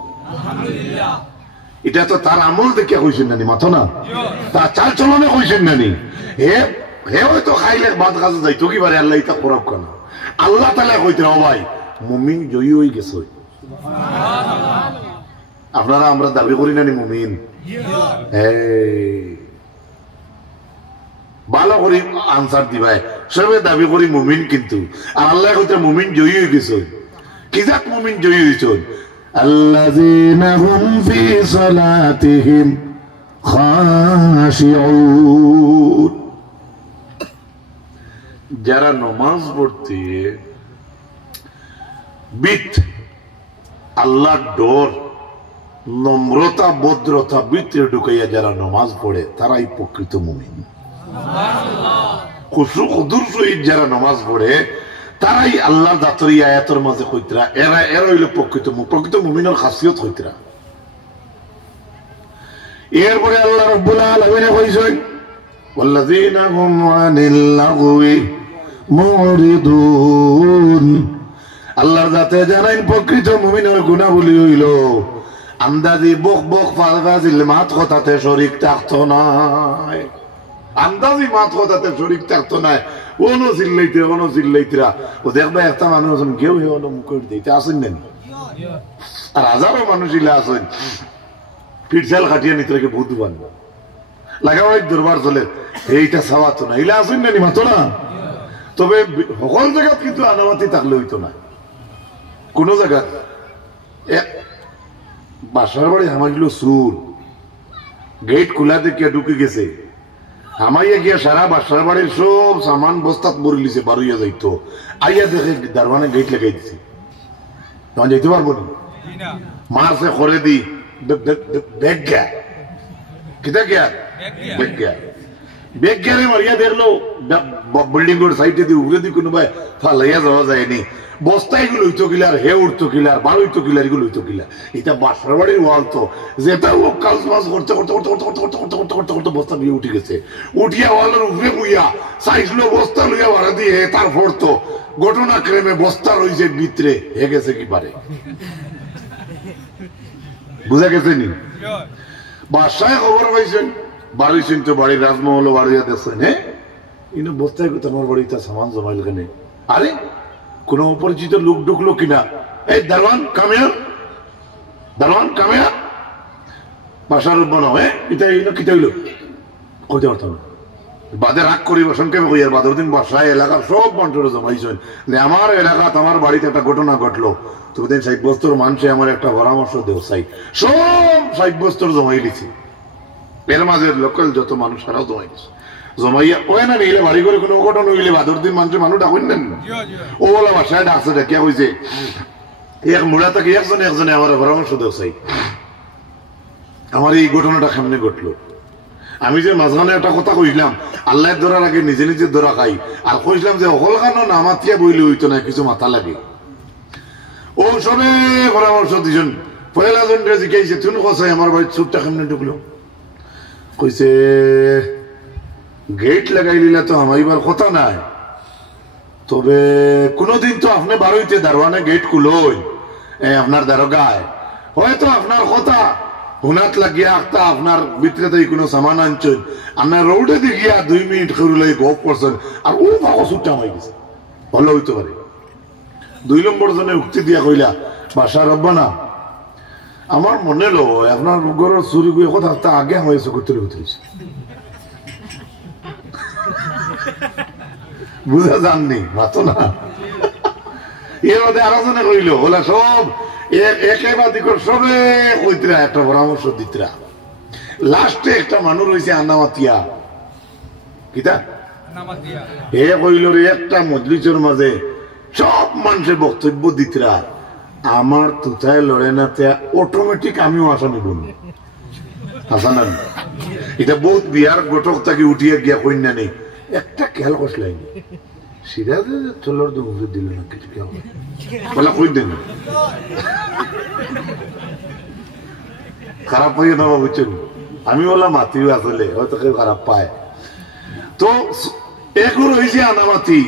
এটা তো তার আমল দেখে কইছেন নানি মাথো না তার চাল চলনে কইছেন নানি হে হে হয়তো খাইলে বাদ কাজে যাইতো কি পারে আল্লাহ এটা করব কেন আল্লাহ তাআলা কইতে ও ভাই মুমিন জয়ী হই গেছে আপনারা আমরা দাবি করি না নি মুমিন ভালো করে আনসার দিবাই সবে দাবি করি মুমিন কিন্তু আর আল্লাহ কইতে মুমিন জয়ী হই গেছে কি জাত মুমিন জয়ী হইছো আল্লাযীনা হুম ফি সালাতিহিম খাশিউন যারা নমাজ পড়তে বিত আল্লাহর ডর নম্রতা ভদ্রতা ভিতরে ঢুকাইয়া যারা নমাজ পড়ে তারাই প্রকৃত মুমিন খুশু খুদুর সহিত যারা নমাজ পড়ে তারাই আল্লাহর দাতর আয়াতের মাঝে কইতরা এরা হইল প্রকৃত মুমিনের খাসিয়ত হইতরা এরপরে আল্লাহ রাব্বুল আলামিন কইছেন والذين هم عن اللغو معرضون আল্লাহর জাতে জানাই প্রকৃত মুমিনের গুণাবলী হইল আন্দাজি বক বক ফাজিল মাত কথাতে শরীক থাকতো না আন্দাজি মাত কথাতে শরীক থাকতো না ওনো চিল্লাইতরা ও দেখবে একটা মানুষ কেউ হে ওনো মুখ দিতে আসেন না আর হাজারো মানুষ ইলা আছেন পিঠসাল খাটিয়ে নিতে বহুত বানবো লাগাবাই দরবার চলে এইটা সাওয়াতো না ইলা আসেন না মাতো না তবে সকল জায়গা কিন্তু আনামাতি থাকলে হইতো না কোন জায়গা বাসার বাড়ি হামাইল সুর গেট খোলা দেখিয়া ঢুকে গেছে হামাইয়া গিয়া সারা বাসার বাড়ির সব সামান বস্তাত ভরে লিছে বারুইয়া যাইতো আইয়া দেখে দারওয়ানে গেট লাগাই দিছে তখন যাইতে পারবো না মারছে করে দি বেগ গা কিতা গিয়া বেগ গা বেগ গিয়ারে মারিয়া দেখলো বিল্ডিং এর সাইডে দিয়ে উড়ে দি কোনো ভাই ফালাইয়া যাওয়া যায়নি বস্তা এগুলো হইতো কিলার হে উঠতো কিলার বার হইতো কিলার এগুলো হইতো কিলার এটা বাসার বাড়ির ওয়াল তো যেটা ও কাজ মাছ করতে করতে করতে করতে করতে করতে করতে করতে করতে বস্তা দিয়ে উঠে গেছে উঠিয়া ওয়ালের উপরে বুইয়া সাইজলো বস্তা লইয়া ভাড়া দিয়ে তারপর তো ঘটনাক্রমে বস্তা রয়েছে ভিতরে হে গেছে কি পারে বুঝা গেছে নি বাসায় খবর পাইছেন বাড়ি চিনতে বাড়ির রাজমহল বাড়িয়া দেখছেন, হ্যাঁ ইনো বস্তায় তোমার বাড়িতে সামান জমাইল কেন? আরে কোন অপরিচিত লোক ঢুকলো কিনা, এই দারোয়ান কামিয়া, দারোয়ান কামিয়া, বাসার উদ্বন হ্যাঁ এটা ইনো কিতা হইল কইতে পারতাম না। বাদে রাগ করিব সংক্ষেপে কই, আর বাদর দিন বাসায় এলাকার সব মানুষেরা জমাইছেন যে আমার এলাকাত আমার বাড়িতে একটা ঘটনা ঘটলো, তুমি দিন সাব্যস্তর মানুষে আমার একটা পরামর্শ দেও চাই। সব সাব্যস্তর জমাই দিছি, এর মাঝে লোকাল যত মানুষ তারাও জমাই দিছে। জমাইয়া ওই না নিলে বাড়ি করে কোনো অঘটন হইলে বাদর দিন মানুষের মানুষ ডাকুন নেন, ও বলা বাসায় ডাকছে, ডাকিয়া কইছে এক মুড়া থেকে একজনে একজনে আমার পরামর্শ দেও চাই, আমার এই ঘটনাটা সামনে ঘটলো। আমি যে মাঝখানে একটা কথা কইলাম আল্লাহ ধরার আগে নিজে নিজে ধরা খাই, আর কইলাম যে অকল খানো নামাতিয়া বইলে হইতো না, কিছু মাথা লাগে। ও সবে পরামর্শ দিছেন, পয়লা জনরে জিজ্ঞাসা তুই কসাই আমার বাড়ির চুপটা কেমনে ঢুকলো? কইছে গেট লাগাই দিলে তো আমার এবার কথা নাই, তবে কোনদিন তো আপনি বারোইতে দারোয়ানে গেট খুলোই আপনার দারোগায়, হয়তো আপনার কথা হুনাত লাগিয়া একটা আপনার ভিতরে কোনো সামান আনছেন, আপনার রোডে দেখিয়া 2 মিনিট করে গপ করছেন, আর ও ভাগো ছুটটা হয়ে গেছে, ভালো হইতে পারে। 2 নম্বর জনে উক্তি দিয়া কইলা বাসা রব্বা না, আমার মনে লো আপনার ঘরের চুরি গুয়ে কথা আগে হয়েছে করতে উঠেছে, বুঝা যাননি মাতো না। এর মধ্যে আরো জনে কইল ওলা সব একেবারে সবে কইতরা একটা পরামর্শ দিতরা। লাস্টে একটা মানুষ হয়েছে আনামাতিয়া, কিতা হে কইল রে একটা মজলিসের মাঝে সব মানুষের বক্তব্য দিতরা, আমার তুতায় লড়ে না অটোমেটিক আমিও আসামি বলব আসা না। এটা বহুত বিহার গোটক তাকে উঠিয়ে গিয়া কন্যা নেই একটা খেয়াল করলাই সিরাজে চলোর দুমুখে দিল না কিছু খেয়াল বলা কই দেন খারাপ হয়ে না বুঝছেন। আমি বললাম মাতিও আসলে হয়তো কেউ খারাপ পায়, তো এক রয়েছে আনামাতি,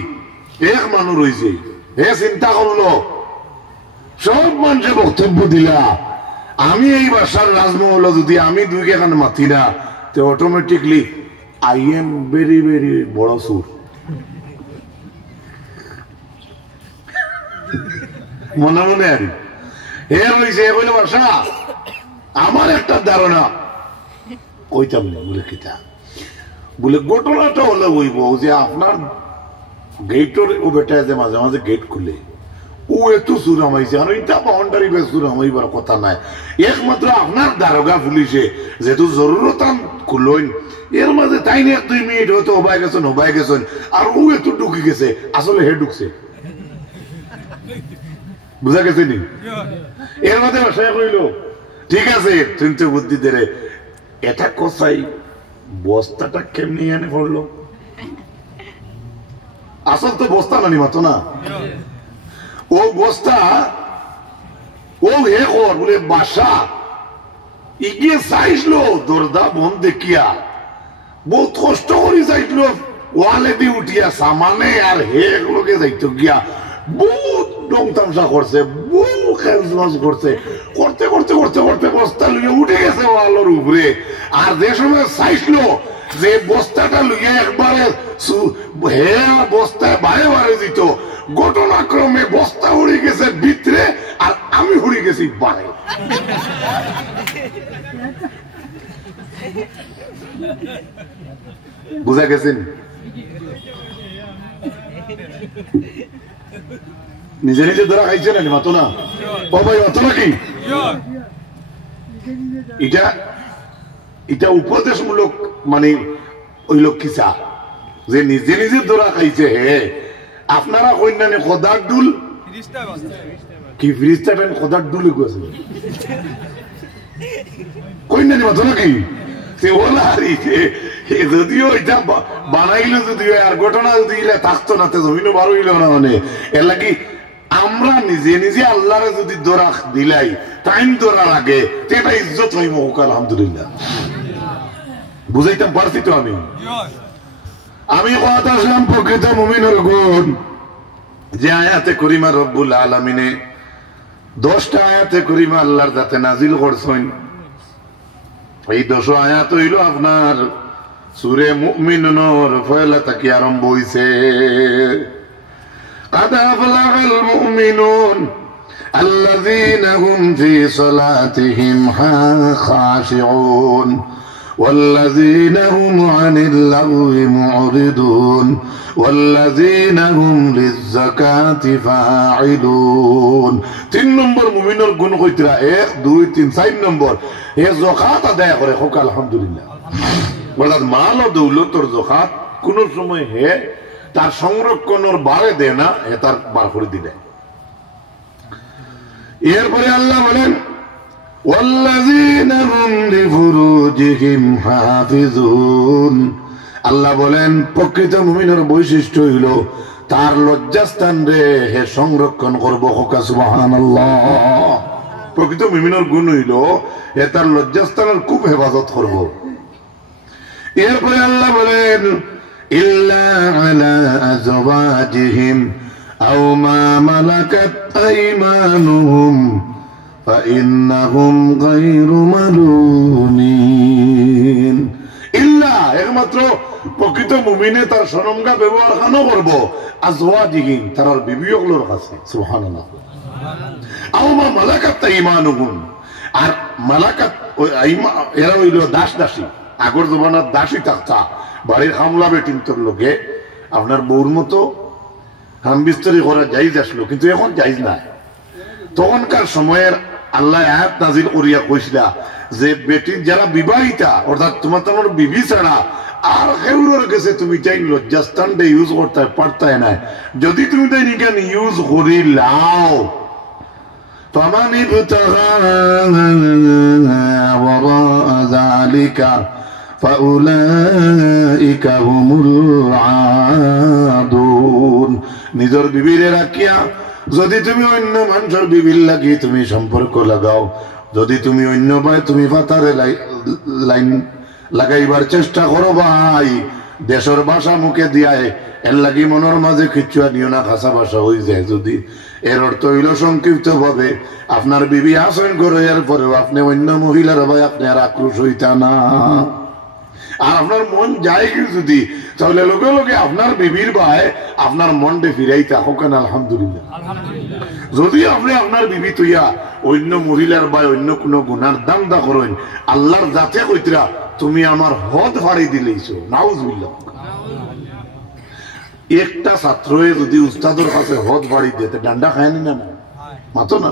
এক মানুষ রয়েছে, হে চিন্তা করলো সব মানুষের বক্তব্য দিলা, আমি এই বাসার রাজমহল যদি আমি 2 এখানে মাতি না, তো automatically I am very very বড় সুর। মনে মনে আর হে রয়েছে বলে বাসা আমার একটা ধারণা কইতাম না বলে কিতা বলে ঘটনাটা হলে হইব যে আপনার গেটের ও বেটা যে মাঝে মাঝে গেট খুলে ও এত সুর আমাইছে, আর এটা বাউন্ডারি বেশ সুর আমাইবার কথা নাই, একমাত্র আপনার দারোগা পুলিশে যেহেতু জরুরত খুলইন এর মাঝে তাই নিয়ে 2 মিনিট হয়তো হবাই গেছেন আর ও এত ঢুকে গেছে, আসলে হে ঢুকছে, বুঝা গেছে নি? এর মধ্যে বাসায় কইল ঠিক আছে তুই তো বুদ্ধি দেরে, এটা কোথায় বস্তাটা কেমনি এনে পড়লো? আসল তো বস্তা নানি মাতো না, ও বস্তা ও হে কর বলে বাসা ইগিয়ে চাইছিল দরজা বন্ধ দেখিয়া বহুত কষ্ট করে যাইছিল ওয়ালে দিয়ে উঠিয়া সামানে, আর হে এগুলোকে যাইতো গিয়া বহুত ডং তামসা করছে, বহু খেলমাস করছে, করতে করতে করতে করতে বস্তা লইয়া উঠে গেছে ওয়ালের উপরে। আর যে সময় চাইছিল যে বস্তাটা লইয়া একবারে হে বস্তায় বারে বারে দিত, ঘটনাক্রমে বস্তা উড়ে গেছে ভিতরে আর আমি উড়ে গেছি বারে। বুঝা গেছেন? নিজে নিজে ধরা খাইছে না মাতো না, ও ভাই মাতো নাকি? এটা উপদেশমূলক মানে ওই লোক কিসা যে নিজে নিজে ধরা খাইছে। হে আপনারা কন্যানে খোদার ডুল কি ফিরিস্তা খোদার ডুলে গেছে কন্যানি মাতো নাকি? সে ওলা হারিয়েছে যদিও এটা বানাইলো, যদিও আর ঘটনা যদি থাকতো না জমিনও বারো হইল না, মানে এর লাগি আমরা নিজে নিজে আল্লাহরে যদি দোরা দিলাই টাইম ধরার আগে এটা ইজ্জত হইব হোক আলহামদুলিল্লাহ। বুঝাইতাম পারছি তো আমি কথা আসলাম প্রকৃত মুমিনের গুণ যে আয়াতে করিমা রব্বুল আলামিনে 10টা আয়াতে করিমা আল্লাহর যাতে নাজিল করছেন, এই 10 আয়াত হইল আপনার সূরা মুমিনুনের পয়লা থেকে আরম্ভ হইছে। قد أفلح المؤمنون الذين هم في صلاتهم خاشعون والذين هم عن اللغو معرضون والذين هم للزكاة فاعلون 3 নম্বর মুমিনের গুণ কইতরা 1 2 3 4 নম্বর এ যাকাত আদায় করে হোক আলহামদুলিল্লাহ। অর্থাৎ মাল ও দৌলতর যাকাত কোন সময় হে তার সংরক্ষণের বারে দেয় না, এ তার বার করে দিলে। এরপরে আল্লাহ বলেন ওয়াল্লাযীনা হুম লিফুরুজিহিম হাফিজুন। আল্লাহ বলেন প্রকৃত মুমিনের বৈশিষ্ট্য হইল তার লজ্জাস্থান রে হে সংরক্ষণ করব। সুবহানাল্লাহ। প্রকৃত মুমিনের গুণ হইল হে তার লজ্জাস্থানের খুব হেফাজত করব। এরপরে আল্লাহ বলেন ইল্লা আলা আজওয়াজিহিম আও মা মালাকাত আইমানুহুম ফাইন্নাহুম গায়রু মালুমিন। ইল্লা একমাত্র প্রকৃত মুমিনে তার শরমগা ব্যবহার কেন করব আজওয়াজিহিম তার বিবিগুলোর কাছে। সুবহানাল্লাহ। আও মা মালাকাত আইমানুহুম, আর মালাকাত এরা হইল দাস দাসী। আগর জমানার দাসী থাকতা বাড়ির হামলা বেটিন্তর লোকে আপনার বউর মতো হাম বিস্তরি করা জায়েজ আসলো, কিন্তু এখন জায়েজ নাই। তখনকার সময়ের আল্লাহ আয়াত নাজিল করিয়া কইছিলা যে বেটির যারা বিবাহিতা অর্থাৎ তোমার বিবি ছাড়া আর কেউর কাছে তুমি চাই লজ্জাস্থানটা ইউজ করতে পারতাই না। যদি তুমি তাই নিকেন ইউজ করি লাও ফামান ইবতাগা ওয়ারা যালিকা ফাউলাইকা হুমুল আদুন। নিজের বিবিরে রাখিয়া যদি তুমি অন্য মানুষের বিবির লাগি তুমি সম্পর্ক লাগাও, যদি তুমি অন্য ভাই তুমি ফাতারে লাইন লাগাইবার চেষ্টা করো ভাই, দেশের ভাষা মুখে দিয়ায় এর লাগি মনের মাঝে খিচুয়া নিও না, খাসা ভাষা হয়ে যায়। যদি এর অর্থ হইল সংক্ষিপ্ত ভাবে আপনার বিবি আসন করে এর পরেও আপনি অন্য মহিলার ভাই আপনি আর আক্রোশ হইতা না। আর আপনার মন যায় কি যদি তাহলে লোকে লোকে আপনার বিবির ভাই আপনার মনটা ফিরাইতে হোকেন আলহামদুলিল্লাহ। যদি আপনি আপনার বিবি তুইয়া অন্য মহিলার ভাই অন্য কোন গুনার দান্দা করেন আল্লাহর জাতে কইতরা তুমি আমার হদ ফাড়ি দিলেইছো, নাউজুবিল্লাহ। একটা ছাত্রয়ে যদি উস্তাদের কাছে হদ ফাড়ি দিতে ডান্ডা খায়নি না মাতো না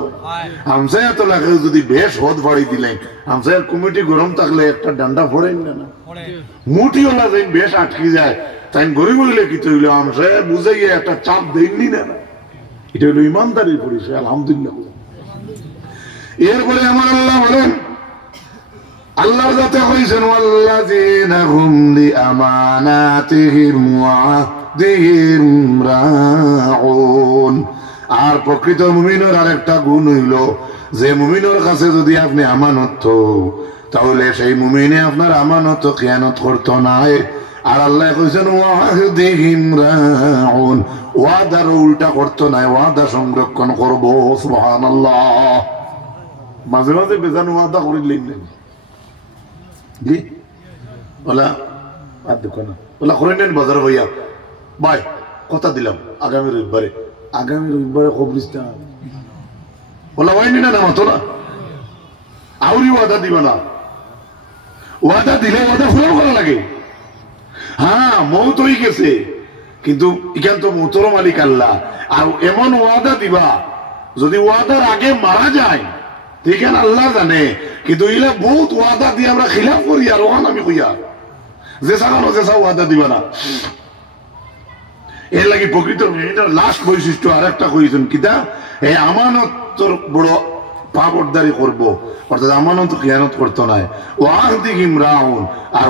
হামসায়া তো লাগে যদি বেশ হদ ফাড়ি দিলেন হামসায়ার কমিটি গরম থাকলে একটা ডান্ডা ফোড়েন না মুঠিওলা যাই বেশ আটকে যায় তাই গরিব হইলে কি তৈল হামসায়া বুঝাইয়া একটা চাপ দেননি না। এটা হলো ইমানদারির পরিচয় আলহামদুলিল্লাহ। এরপরে আমার আল্লাহ বলেন আল্লাহর যাতে হইছেন ওয়াল্লাযীনা হুম লিআমানাতিহিম ওয়া আহদিহিম রাউন। আর প্রকৃত মুমিনের আরেকটা গুণ হইল যে মুমিনের কাছে যদি আপনি আমানত তাহলে সেই মুমিনে আপনার আমানত খিয়ানত করতো নাই। আর আল্লাহ কইছেন ওয়াহদিহিম রাউন, ওয়াদার উল্টা করতো নাই, ওয়াদা সংরক্ষণ করব। সুবহানাল্লাহ। মাঝে মাঝে বেজান ওয়াদা করিলেন জি ওলা আর দেখো না ওলা করে নেন বাজার ভাইয়া ভাই কথা দিলাম আগামী রবিবারে কবরিস্তান ওলা হয়নি না মাতো না আউরি ওয়াদা দিবা না। ওয়াদা দিলে ওয়াদা ফুরাও করা লাগে। হ্যাঁ মৌত হয়ে গেছে কিন্তু এখান তো মৌতর মালিক আল্লাহ। আর এমন ওয়াদা দিবা যদি ওয়াদার আগে মারা যায় এখানে আল্লাহ জানে, কিন্তু ইলা বহুত ওয়াদা দিয়ে আমরা খিলাফ করি আর ওখান আমি কইয়া যেসা কানো যেসা ওয়াদা দিবা না। এর লাগি প্রকৃত লাস্ট বৈশিষ্ট্য আর একটা কইছেন কিতা এই আমানতর বড় পাবরদারি করব, অর্থাৎ আমানত খিয়ানত করতো নাই। ওয়াহদিহিম রাউন, আর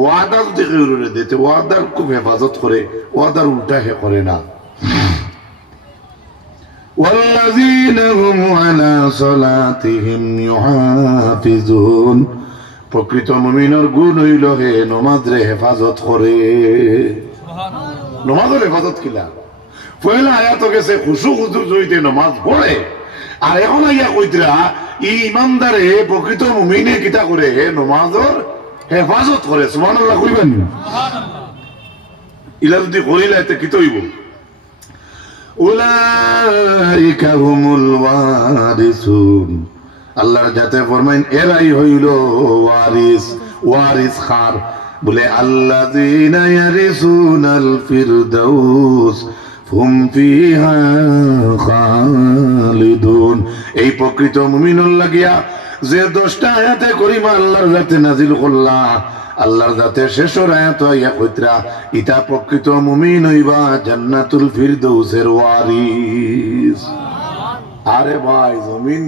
ওয়াদা যদি কেউ দিতে ওয়াদার খুব হেফাজত করে, ওয়াদার উল্টা হে করে না। والذين هم على صلاتهم يحافظون। প্রকৃত মুমিনের গুণ হইল হে নমাজরে হেফাজত করে। নমাজের হেফাজত কিলা পয়লা আয়াত গেছে খুশু খুশু জইতে নমাজ পড়ে, আর এখন আইয়া কইতরা এই ইমানদারে প্রকৃত মুমিনে কিতা করে নমাজর হেফাজত করে সুবহানাল্লাহ কইবেন ইলা যদি করিলাইতে কি হইব উলাইকা হুমুল ওয়ারিসুন আল্লাহর জাতে ফরমাইন এরাই হইল ওয়ারিস খার বলে আল্লাযীনা ইয়ারিসুনাল ফিরদাউস হুম ফিহা খালিদুন এই প্রকৃত মুমিনুল লাগিয়া যে 10টা আয়াতে করিমা আল্লাহর জাতে নাজিল করলা আল্লাহর জাতে শেষর আয়াত ইয়া কইতরা ইতা প্রকৃত মুমিন হইবা জান্নাতুল ফিরদাউসের ওয়ারিস আরে ভাই জমিন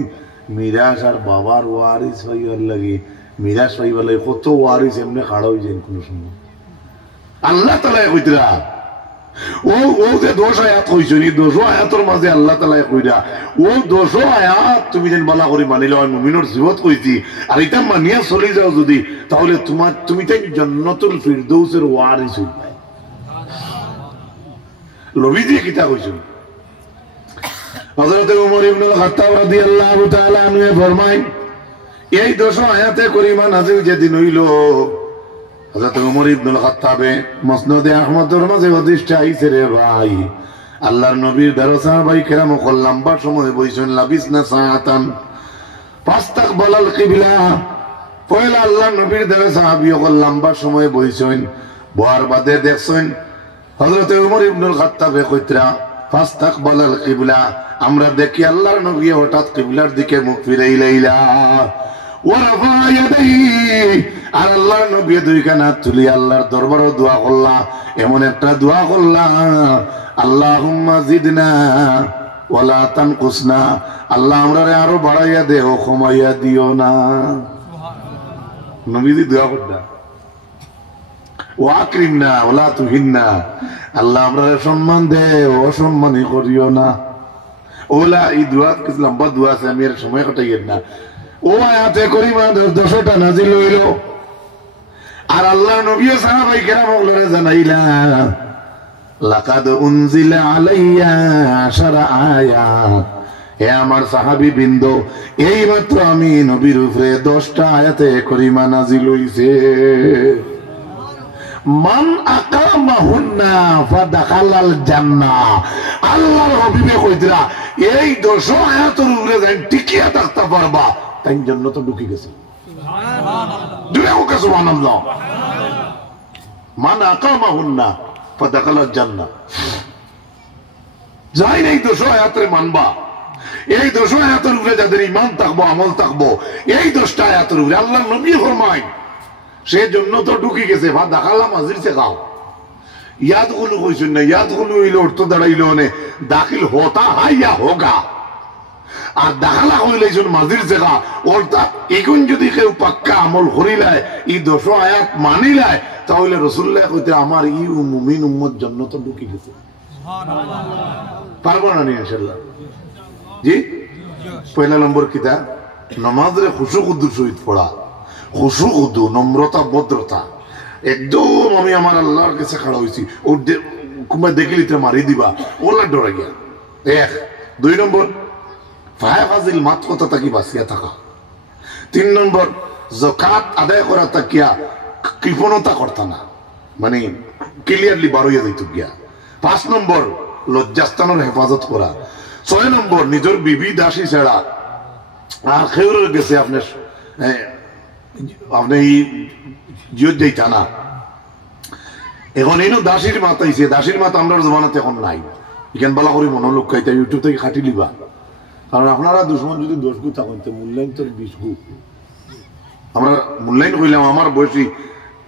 মিরাজ আর বাবার ওয়ারিস হইবার লাগি মিরাজ হইবার লাগি কত ওয়ারিস এমনি খাড়া হয়ে যায় কোন সময় আল্লাহ তাআলা কইতরা ও যে 10 আয়াত হইছে নি 10 আয়াতের মাঝে আল্লাহ তাআলা কইরা ও 10 আয়াত তুমি যেন বালা করে মানিলে মুমিনের জীবত কইছি আর এটা মানিয়া চলে যাও যদি তাহলে তুমি তাই জান্নাতুল ফিরদাউসের ওয়ারিস হইবা লবি দিয়ে কিতা কইছো হযরত ওমর ইবনে খাত্তাব রাদিয়াল্লাহু তাআলা আনহু ফরমায় এই 10 আয়াতে করিমা নাযিল যেদিন হইল হযরত ওমর ইবনে খাত্তাবে মুসনাদে আহমদের মাঝে হাদিসটা আইছে রে ভাই আল্লাহর নবীর দরবার সাহাবায়ে কেরাম লম্বা সময় বইছেন লাবিসনা সাআতান ফাস্তাকবালাল কিবলা পয়লা আল্লাহর নবীর দরবার সাহাবী লম্বা সময় বইছেন বহার বাদে দেখছেন হযরত ওমর ইবনে খাত্তাবে কইতরা ফাস্তাকবালাল কিবলা আমরা দেখি আল্লাহর নবী হঠাৎ কিবলার দিকে মুখ ফিরাইলা ওয়ারাফা ইয়াদাইহি আর আল্লাহর নবী দুইখানা তুলি আল্লাহর দরবারে দোয়া করলা এমন একটা দোয়া করলা আল্লাহুম্মা জিদনা ওয়ালা তানকুসনা আল্লাহ আমরারে আরো বাড়াইয়া দেও কমাইয়া দিও না সুবহানাল্লাহ নবীজি দোয়া করলা ওয়াকরিমনা ওয়ালা তুহিন্না আল্লাহ আমরারে সম্মান দেও অসম্মানই করিও না ওলা এই দোয়া কি লম্বা দোয়া আছে আমি এর সময় কাটাইয়েন না ও আয়াতে করিমা 10টা নাজিল হইল আর আল্লাহ নবী সাহাবায়ে কেরাম ওগুলো জানাইলা লাকাদ উনজিলা আলাইয়া 10 আয়াত হে আমার সাহাবী বৃন্দ এই মাত্র আমি নবীর উপরে 10টা আয়াতে করিমা নাজিল হইছে মান আকামাহুন্না ফাদাখালাল জান্নাহ আল্লাহর হাবিবে কইতরা এই 10 আয়াতের উপরে যাই টিকিয়া থাকতে পারবা তাই জান্নাত ঢুকে গেছে সুবহানাল্লাহ দুরে হোক সুবহানাল্লাহ মান আকামাহুন্না ফাদাখালাল জান্নাহ যাই নাই 10 আয়াতের মানবা এই 10 আয়াতের উপরে যাদের ঈমান থাকবো আমল থাকবো এই 10টা আয়াতের উপরে আল্লাহর নবী ফরমায় সে জন্য তো ঢুকে গেছে ভা দাখালা মাজির সে খাও ইয়াদ গুলো কইছেন না ইয়াদ গুলো হইল অর্থ দাঁড়াইল নে দাখিল হতা হাইয়া হোগা আর দাখালা হইলেছেন মাজির জায়গা অর্থাৎ এখন যদি কেউ পাক্কা আমল করিলায় এই 10 আয়াত মানিলায় তাহলে রাসূলুল্লাহ কইতে আমার ই মুমিন উম্মত জান্নাতে ঢুকে গেছে সুবহানাল্লাহ পারবো না ইনশাআল্লাহ জি পয়লা নম্বর কিতা নামাজের খুশু কুদ্দুস সহিত পড়া খুশু কুদ্দু নম্রতা ভদ্রতা একদম আমি আমার আল্লাহর কাছে খাড়া হইছি ও কুমা দেখলি তে মারি দিবা ওলা ডরে গিয়া এক 2 নম্বর ফায়াজিল মাত কথা তাকি বাসিয়া থাকা 3 নম্বর যাকাত আদায় করা তাকিয়া কৃপণতা করতা না মানে ক্লিয়ারলি বারইয়া যাইতো গিয়া 5 নম্বর লজ্জাস্থানের হেফাজত করা 6 নম্বর নিজের বিবি দাসী ছাড়া আর খেউরের গেছে আপনার আপনি জিয়ত যাইতা না এখন এই দাসীর মাতাইছে দাসীর মাতা আমরা জমানাতে এখন নাই এখান বলা করি মনোলোক খাইতে ইউটিউব থেকে খাটি লিবা কারণ আপনারা দুশ্মন যদি 10 গু থাকেন তো মূল্যায়ন তো 20 গু আমরা মূল্যায়ন কইলাম আমার বয়সী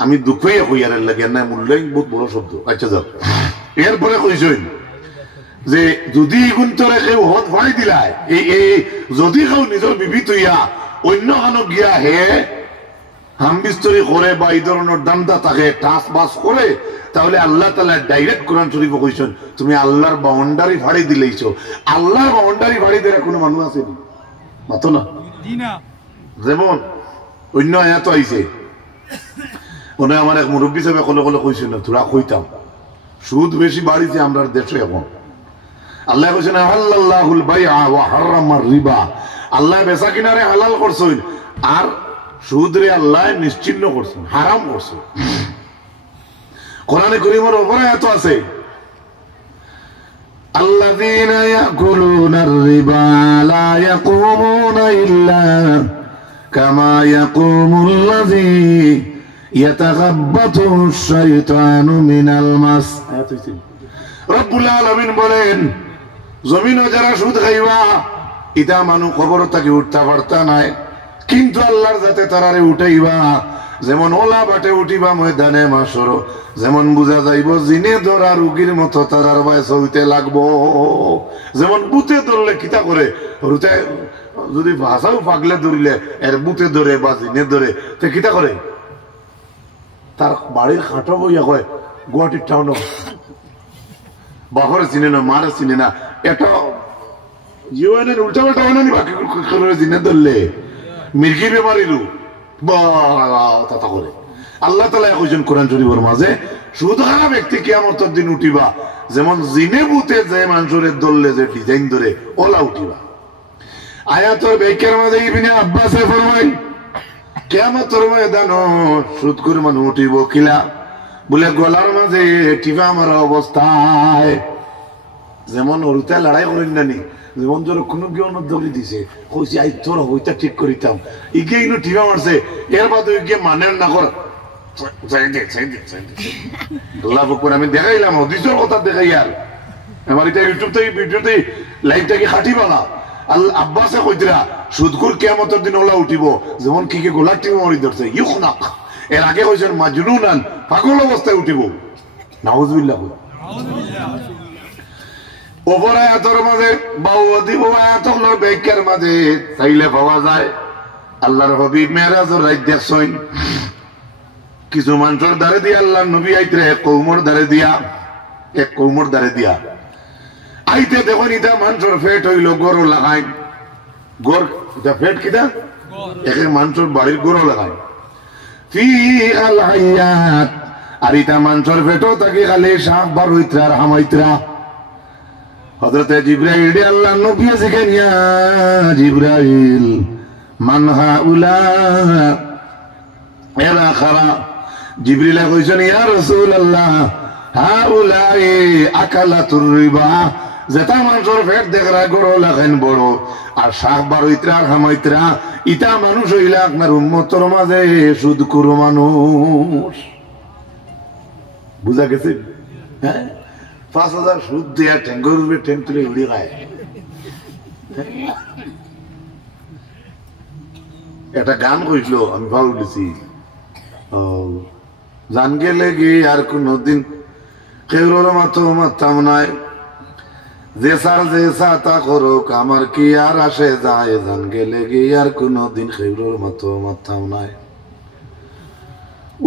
আমি দুঃখই কইয়ার লাগে না মূল্যায়ন বহুত বড় শব্দ আচ্ছা যাও এরপরে কইছেন যে যদি গুণ তোরে কেউ হদ ভাই দিলায় এই যদি কেউ নিজের বিবি তুইয়া অন্য কানো গিয়া হে হামবিস্তরি করে বা এই ধরনের দামদা থাকে টাস বাস করে তাহলে আল্লাহ তাআলা ডাইরেক্ট কোরআন শরীফে কইছেন তুমি আল্লাহর বাউন্ডারি ফাড়ি দিলেইছো আল্লাহর বাউন্ডারি ফাড়ি দেয়া কোনো মানুষ আছে নি মাতো না জি না যেমন অন্য আয়াত আইছে ওনে আমার এক মুরব্বি সাহেব কলে কইছেন তোরা কইতাম সুদ বেশি বাড়িছে আমরার দেশে এখন আল্লাহ কইছেন আল্লাহুল বাইআ ওয়া হারামার রিবা, আল্লাহ বেচা কিনারে হালাল করছেন আর সুদ রে আল্লাহ নিশ্চিহ্ন করছেন, হারাম করছেন। কোরআনে কারীমের উপরে এত আছে الذين يأكلون الربا لا يقومون إلا كما يقوم الذي يتخبطه الشيطان من المس। রব্বুল আলামিন বলেন জমিনে যারা সুদ খাইবা ইটা মানু খবর থেকে উঠতে পারতা নাই, কিন্তু আল্লাহর যাতে তারারে উঠাইবা যেমন ওলা বাটে উঠিবা ময়দানে মাসর, যেমন বুঝা যাইব জিনে ধরা রুগীর মতো তারার বয়স হইতে লাগবো। যেমন বুতে ধরলে কিতা করে রুতে যদি ভাষাও পাগলে ধরিলে এর বুতে ধরে বা জিনে ধরে তো কিতা করে তার বাড়ির খাটো বইয়া কয় গুয়াহাটির টাউন বাপরে চিনে না মারে চিনে না, এটা জীবনের উল্টা পাল্টা হয় না বাকি জিনে ধরলে মির্গি বেমারিলু কথা করে। আল্লাহ তাআলা কইছেন কোরআন শরীফের মাঝে সুদহারা ব্যক্তি কিয়ামতের দিন উঠিবা যেমন জিনে বুতে যে মানুষের ধরলে যে ডিজাইন ধরে ওলা উঠিবা। আয়াতের ব্যাখ্যার মাঝে ইবনে আব্বাসে ফরমায় কিয়ামতের ময়দানে সুদখোর মানুষ উঠিব কিলা বলে গলার মাঝে টিপা মারা অবস্থায়, যেমন ওরুতে লড়াই করেন না নি, যেমন ধর কোনো কেউ ধরে দিছে কইছে আই তোর হইতা ঠিক করিতাম ইগে ইনো টিপা মারছে এর বাদে ইগে মানেন না কর আল্লাহ বকর আমি দেখাইলাম হাদিসের কথা দেখাই আর আমার এটা ইউটিউব থেকে ভিডিওতে লাইভটাকে খাটিবা না। আল্লাহ আব্বাসে কইতরা সুদখোর কিয়ামতের দিন ওলা উঠিব যেমন কি গোলার টিপা মারি ধরছে ইউখনাক, এর আগে কইছেন মাজনুনান পাগল অবস্থায় উঠিব। নাউজুবিল্লাহ। ওপর আয়াতের মাঝে বাউদ্দিব আয়াতগুলোর ব্যাখ্যার মাঝে চাইলে পাওয়া যায় আল্লাহর হাবিব মেরাজের রাত দেখছেন কিছু মানুষের দ্বারে দিয়া আল্লাহর নবী আইতরে এক কওমের দ্বারে দিয়া আইতে দেখুন ইটা মানুষের ফেট হইল গরু লাগাই গর এটা ফেট কিটা একে মানুষের বাড়ির গরু লাগাই ফি আল হায়াত, আর ইটা মানুষের ফেটও তাকে খালি সাপ বার হইতরা আর হামাইতরা। হযরত জিবরাইল আল্লাহর নবী জিজ্ঞেস ইয়া জিবরাইল মান হাউলা এরা খারা, জিবরিল কইছেন ইয়া রাসূলুল্লাহ হাউলাই আকালাতুর রিবা, যেটা মানুষের পেট দেখরা গরু লাগাইন বড় আর শাক বারইতরা আর হামাইতরা ইটা মানুষ হইলা আপনার উম্মতের মাঝে সুদখোর মানুষ। বুঝা গেছে? হ্যাঁ ৫,০০০ সুদ দেয়া ঠেঙ্গর উপরে ঠেং তুলে উড়ে খায়। একটা গান কইছিল আমি ভালো উঠেছি জান গেলে গিয়ে আর কোনদিন কেউর মাথো মারতাম নাই, যে সার যে সাতা করুক আমার কি আর আসে যায়, জান গেলে গিয়ে আর কোনদিন কেউর মাথো মারতাম নাই।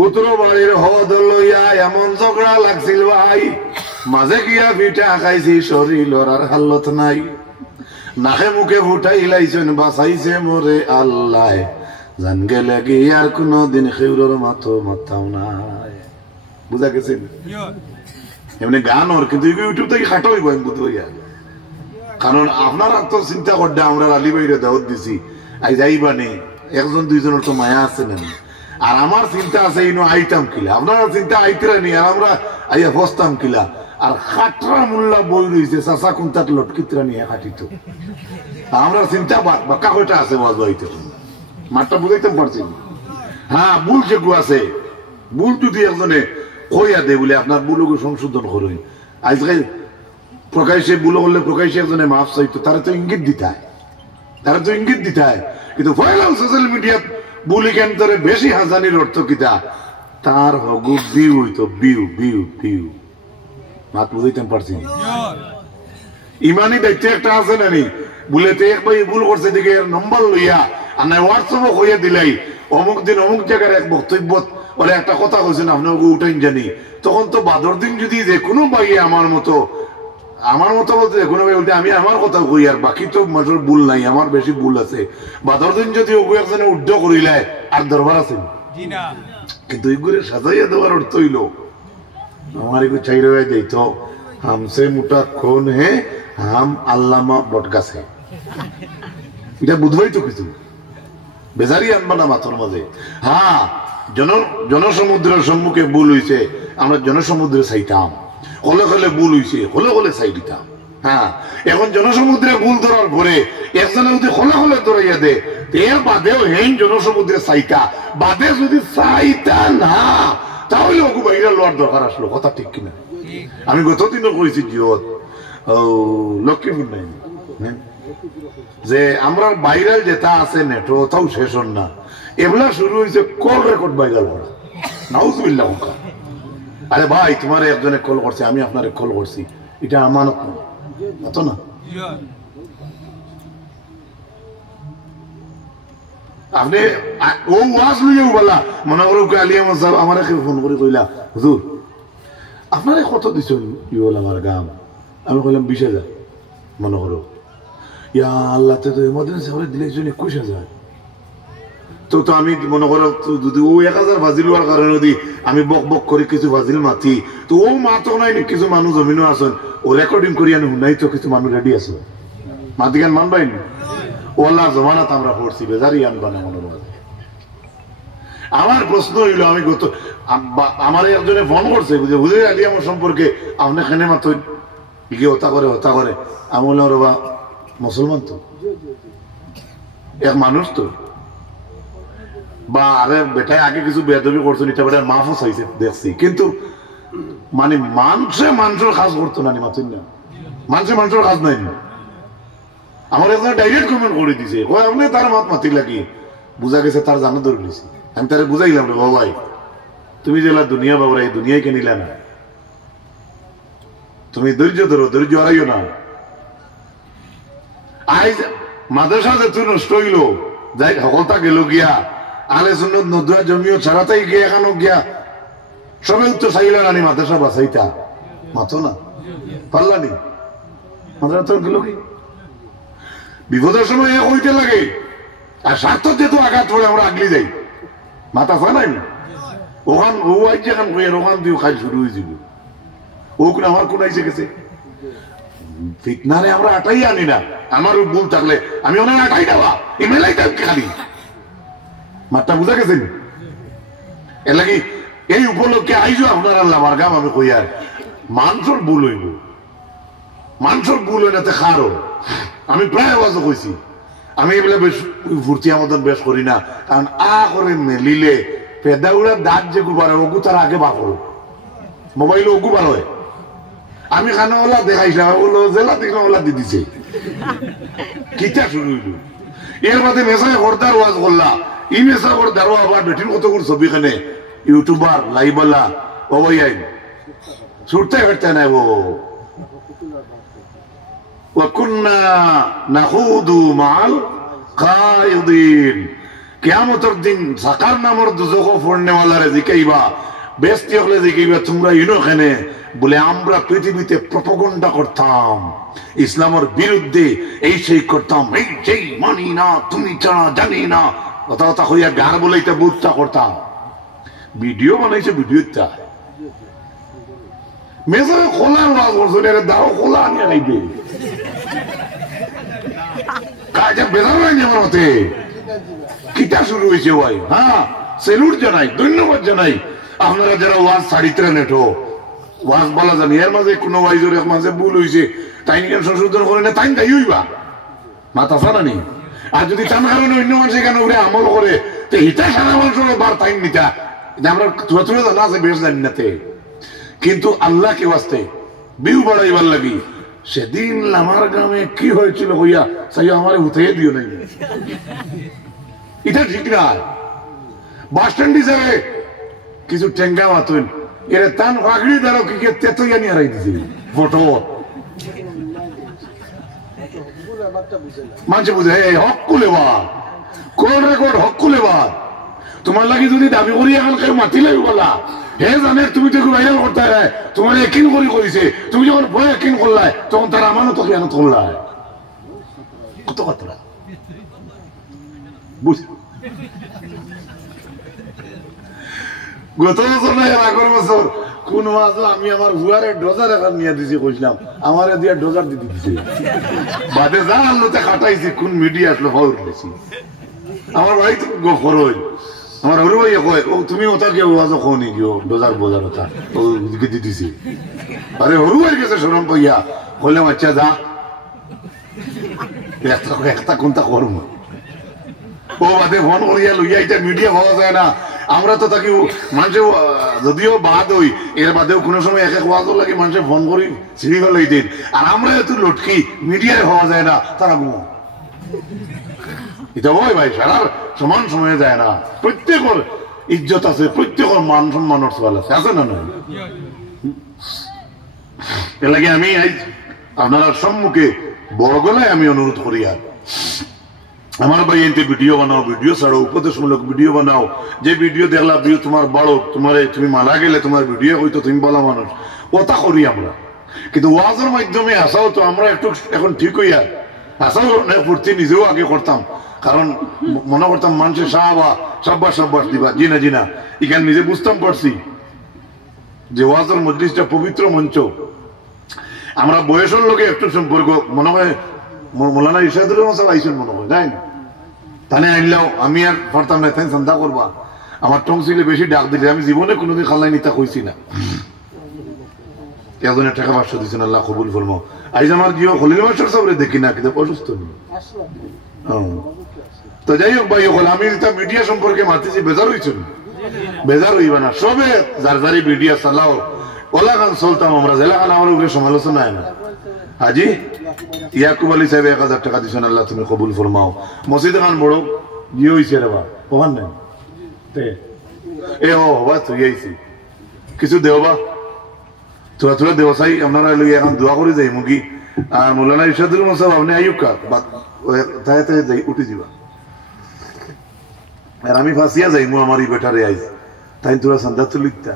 উত্তর বাড়ির হদ লইয়া এমন ঝগড়া লাগছিল ভাই, মাঝে গিয়া পিঠা খাইছি শরীর আর হালত নাই, নাকে মুখে ফুটাই লাইছেন বাঁচাইছে মোরে আল্লাহ, জান গেলে গিয়ে আর কোনদিন কেউর মাথো মারতাম নাই। বুঝা গেছে? এমনি গান ওর কিন্তু ইউটিউব থেকে খাটো হইব আমি বুঝতে পারি, কারণ আপনারা তো চিন্তা করতে আমরা আলী ভাইরে দাওয়াত দিছি আই যাইবা নে, একজন দুইজনের তো মায়া আছে না, আর আমার চিন্তা আছে ইনো আইতাম কিলা, আপনারা চিন্তা আইতরা নি আর আমরা আইয়া বসতাম কিলা, আর খাটরা মোল্লা বই রয়েছে চাচা কুন্তাত লটকিতরা নিয়ে খাটিত, আমরা চিন্তা বাক্কা কয়টা আছে বাজ হইতে মাঠটা বুঝাইতে পারছি। হ্যাঁ ভুল যেগু আছে, ভুল যদি একজনে কইয়া দে বলে আপনার ভুলকে সংশোধন করুন, আজকাল প্রকাশ্যে ভুল করলে প্রকাশ্যে একজনে মাফ চাইতো তারা তো ইঙ্গিত দিতে হয়, কিন্তু সোশ্যাল মিডিয়া বুলি কেন তোরে বেশি হাজানির অর্থ কিতা তার হগু বিউ হইতো বিউ বিউ বিউ মাত বুঝাইতে পারছি। ইমানি দায়িত্ব একটা আছে না নি বলে তো এক ভাই ভুল করছে দিকে নম্বর লইয়া আর না হোয়াটসঅ্যাপও হইয়া দিলাই অমুক দিন অমুক জায়গার এক বক্তব্য বলে একটা কথা কইছেন আপনাকে উঠাইন জানি, তখন তো বাদর দিন যদি যে কোনো ভাই আমার মতো বলতে কোনো ভাই বলতে আমি আমার কথা কই আর বাকি তো মানুষের ভুল নাই, আমার বেশি ভুল আছে, বাদর দিন যদি ওগু একজনে উদ্ধ করিলে আর দরবার আছে কিন্তু এগুলো সাজাইয়া দেওয়ার অর্থ হইল আমার এগুলো চাই রয়ে যাইতো হামসে মোটা খুন হে হাম আল্লামা বটগাছে এটা বুধবাই তো কিছু বেজারি আনবা না মাথার মাঝে। হ্যাঁ, জনসমুদ্রের সম্মুখে ভুল হইছে, আমরা জনসমুদ্রে চাইতাম, হলে হলে ভুল হইছে, হলে হলে চাই দিতাম। হ্যাঁ, এখন জনসমুদ্রে ভুল ধরার পরে একজনে যদি হলে হলে ধরাইয়া দে, এর বাদেও হেন জনসমুদ্রে চাইতা বাদে যদি চাইতা না, তাহলে ওকে বাইরে লওয়ার দরকার আসলো। কথা ঠিক কিনা? আমি গতদিনও কইছি জিওত লক্ষ্মীপুর নাই যে আমরা ভাইরাল যেটা আছে নেট ওটাও শেষ হন না, এগুলা শুরু হয়েছে কল রেকর্ড ভাইরাল করা। নাউজুবিল্লাহ। আরে ভাই, তোমার একজনে কল করছে, আমি আপনারে কল করছি, এটা আমানত না, এত না। আপনি ও ওয়াজ লইয়াও বলা মনে করো আলিয়া সাহেব আমার ফোন করে কইলা, হুজুর আপনারে কত দিছ ইউল আমার গাম? আমি কইলাম 20,000। মনে করো ইয়া আল্লাহ, তো এমার্জেন্সি হলে দিলে 21,000। তো আমি মনে করো যদি ও 1,000 ভাজিল হওয়ার কারণে যদি আমি বক বক করে কিছু ভাজিল মাতি, তো ও মাতো নাই, কিছু মানুষ জমিনও আসেন, ও রেকর্ডিং করি আমি শুনাই, তো কিছু মানুষ রেডি আছে মাতি গান মানবাই না। ওল্লাহ জমানাত আমরা পড়ছি, বেজারি আনবা না মনে হয়। আমার প্রশ্ন হইল, আমি আমার একজনে ফোন করছে হুজুর আলী আমার সম্পর্কে আপনি এখানে মাত্র কি হতা করে আমি বললাম রে বা মুসলমান তো এক মানুষ তো, বা আরে বেটায় আগে কিছু বেদবি করছেন, এটা বেটার মাফও চাইছে দেখছি, কিন্তু মানে মানুষের কাজ করতো না, মাতুন না মানুষের কাজ নাই। আমার একজন ডাইরেক্ট কমেন্ট করে দিছে, আপনি তার মাত মাতি লাগি বুঝা গেছে তার জানা ধরে নিছি। আমি তারা বুঝাইলাম রে বাবাই, তুমি যেলা দুনিয়া বাবরা, এই দুনিয়ায় কে নিলে না, তুমি ধৈর্য ধরো, ধৈর্য হারাইও না। আজ মাদ্রাসা যেহেতু নষ্ট হইল, যাই সকলতা গেল গিয়া, আলে সুন্নত নদুয়া জমিও ছাড়াতেই গিয়া এখানো গিয়া সবে উত্তর চাইল না, মাদ্রাসা বাঁচাইতা মাতো না পারলানি, মাদ্রাসা গেল কি বিপদের সময় এক হইতে লাগে, আর স্বার্থ যেহেতু আঘাত পড়ে আমরা আগলি যাই, মাথা ফা নাই ওখান ও আইছে এখন ওখান দিয়ে খাই শুরু হয়েছিল, ও কোন আমার কোন আইসে গেছে ফিতনারে আমরা আটাই আনি না। আমার ভুল থাকলে আমি ওনার আটাই দেওয়া এমএলআই খালি মাঠটা বুঝা গেছেন। এর লাগি এই উপলক্ষে আইসো আপনার আল্লাহ আমার গাম, আমি কই আর মানুষের ভুল হইব, মানুষের ভুল হই নাতে খারো। আমি প্রায় আওয়াজও কইছি, আমি এগুলো বেশ ফুর্তি আমাদের বেশ করি না, কারণ আ করে মেলিলে পেদাগুড়ার দাঁত যে গুবার হয় ওগু তার আগে বাপর মোবাইলে ওগু বার হয়। আমি খানা ওলা দেখাইছিলাম, ওগুলো জেলা থেকে ওলা দিয়ে দিছে, কিতা শুরু হইল। এর বাদে মেসায় হরদার ওয়াজ করলা, ই মেসা হরদার আবার বেটির কত করে ছবি খানে ইউটিউবার লাইবালা ও ভাই আইন ছুটতে ফেরতে নাই ও وكنا نخوض مع الخائضين। কিয়ামতের দিন সাকার নামর দুজখ ফড়নেওয়ালারে জিকাইবা, বেস্তি হলে জিকাইবা তোমরা ইনো খানে বলে আমরা পৃথিবীতে প্রপগন্ডা করতাম, ইসলামের বিরুদ্ধে এই সেই করতাম, এই সেই মানি না, তুমি ছাড়া জানি না, কথা কথা হইয়া গার বলাইতে বুঝতা করতাম। ভিডিও বানাইছে, ভিডিওটা মেজারে খোলা ওয়াজ করছে, এর দাও খোলা আনিয়া রাইবে কাজে বেজার নাই আমার মতে। কিটা শুরু হয়েছে ভাই? হ্যাঁ, সেলুট জানাই, ধন্যবাদ জানাই আপনারা যারা ওয়াজ ছাড়িতে নেটো ওয়াজ বলা জানি। এর মাঝে কোনো ওয়াইজের মাঝে ভুল হয়েছে, তাই নিয়ে সংশোধন করে না, তাই তাই হইবা মাথা ফানানি। আর যদি তার কারণে অন্য মানুষ এখানে উঠে আমল করে, তো এটা সারা মানুষের বার তাই নিতা আমরা তুলে তুলে জানা আছে বেশ জানি নাতে, কিন্তু আল্লাহকে বাঁচতে বিউ বাড়াইবার লাগি। সেদিন আমার গ্রামে কি হয়েছিল হইয়া সাই আমার উঠে দিও নাই, এটা ঠিক না। বাস স্ট্যান্ড হিসাবে কিছু টেঙ্গা মাতুন এর তান পাগড়ি দ্বারা কি তেতইয়া নিয়ে রাই দিছি ফটো মানুষ বুঝে হক কুলেবা কোন রেকর্ড হক কুলেবা। তোমার লাগি যদি দাবি করি এখন কেউ মাতি লাগি বলা হে জানে তুমি তো ভাইরাল করতে হয়, তোমার একিন করি করেছে, তুমি যখন ভয় একিন করলাই তখন তার আমারও তো কেন করলাই কত কথা বুঝ। গত বছর না এর আগের বছর কোন ওয়াজ আমি আমার হুয়ারে ডোজার এখন নিয়ে দিছি কইছিলাম আমারে দিয়া ডোজার দিতে দিছে বাদে যা আলোতে খাটাইছি কোন মিডিয়া আসলো হওয়ার দিছি আমার ভাই তো গফর হই আমার হরু ভাই কয় ও তুমি ওটা কি ওয়াজ কোনি গিও ডোজার বোজার ওটা ও দিকে দিছি আরে হরু ভাই কাছে শরম পাইয়া কইলাম আচ্ছা যা একটা কোনটা করব ও বাদে ফোন করিয়া লইয়া এটা মিডিয়া হওয়া যায় না আমরা তো তাকে মানুষে যদিও বাদ হই এর বাদেও কোনো সময় এক এক ওয়াজও লাগে মানুষে ফোন করি সিঁড়ি হল এই দিন আর আমরা এত লটকি মিডিয়ায় হওয়া যায় না তারা ঘুমো এটা হয় ভাই সারা সমান সময়ে যায় না প্রত্যেকের ইজ্জত আছে প্রত্যেকের মান সম্মানের সওয়াল আছে আছে না নয় এর লাগে আমি আপনারা সম্মুখে বড় গলায় আমি অনুরোধ করি আর আমার ভাই এনতে ভিডিও বানাও ভিডিও ছাড়ো উপদেশমূলক ভিডিও বানাও যে ভিডিও দেখলা ভিউ তোমার বড় তোমার তুমি মারা গেলে তোমার ভিডিও হইতো তুমি বলা মানুষ ওটা করি আমরা কিন্তু ওয়াজের মাধ্যমে আসাও তো আমরা একটু এখন ঠিক হইয়া আসাও ফুর্তি নিজেও আগে করতাম কারণ মনে করতাম মানুষের সাব্বাস দিবা জি না এখানে নিজে বুঝতাম পারছি যে ওয়াজের মজলিসটা পবিত্র মঞ্চ আমরা বয়সের লোকে একটু সম্পর্ক মনে হয় মৌলানা ইরশাদুল মাসাব আইসেন মনে হয় তাই তানে আনলেও আমি আর পারতাম না তাই চিন্তা করবা আমার টংসিলে বেশি ডাক দিলে আমি জীবনে কোনোদিন খাল্লাই নিতা কইছি না একজনে টাকা 500 দিচ্ছেন আল্লাহ কবুল ফরমাও আইজ আমার জিও খলিল মাস্টার সাহেবরে দেখি না কিন্তু অসুস্থ নেই তো যাই হোক ভাই হল আমি এটা মিডিয়া সম্পর্কে মাতিছি বেজার হইবা না সবে যার যারি মিডিয়া চালাও ওলা গান চলতাম আমরা জেলা গান আমার উপরে সমালোচনা হয় না হাজি ইয়াকুব আলী সাহেব 1000 টাকা দিচ্ছেন আল্লাহ তুমি কবুল ফরমাও মসজিদ খান বড় ইয়ে হয়েছে রে বা ওখান নেই এ হবা তুই আইছি কিছু দেওবা তোরা দেবসাই আপনারা লইয়া এখন দোয়া করে যাই মুগি আর মৌলানা ইরশাদুল মাসাব আপনি আইব কা তাই যাই উঠে যাবা আর আমি ফাঁসিয়া যাই আমার এই বেটারে আইস তাই তোরা সন্ধ্যা তো লিখতা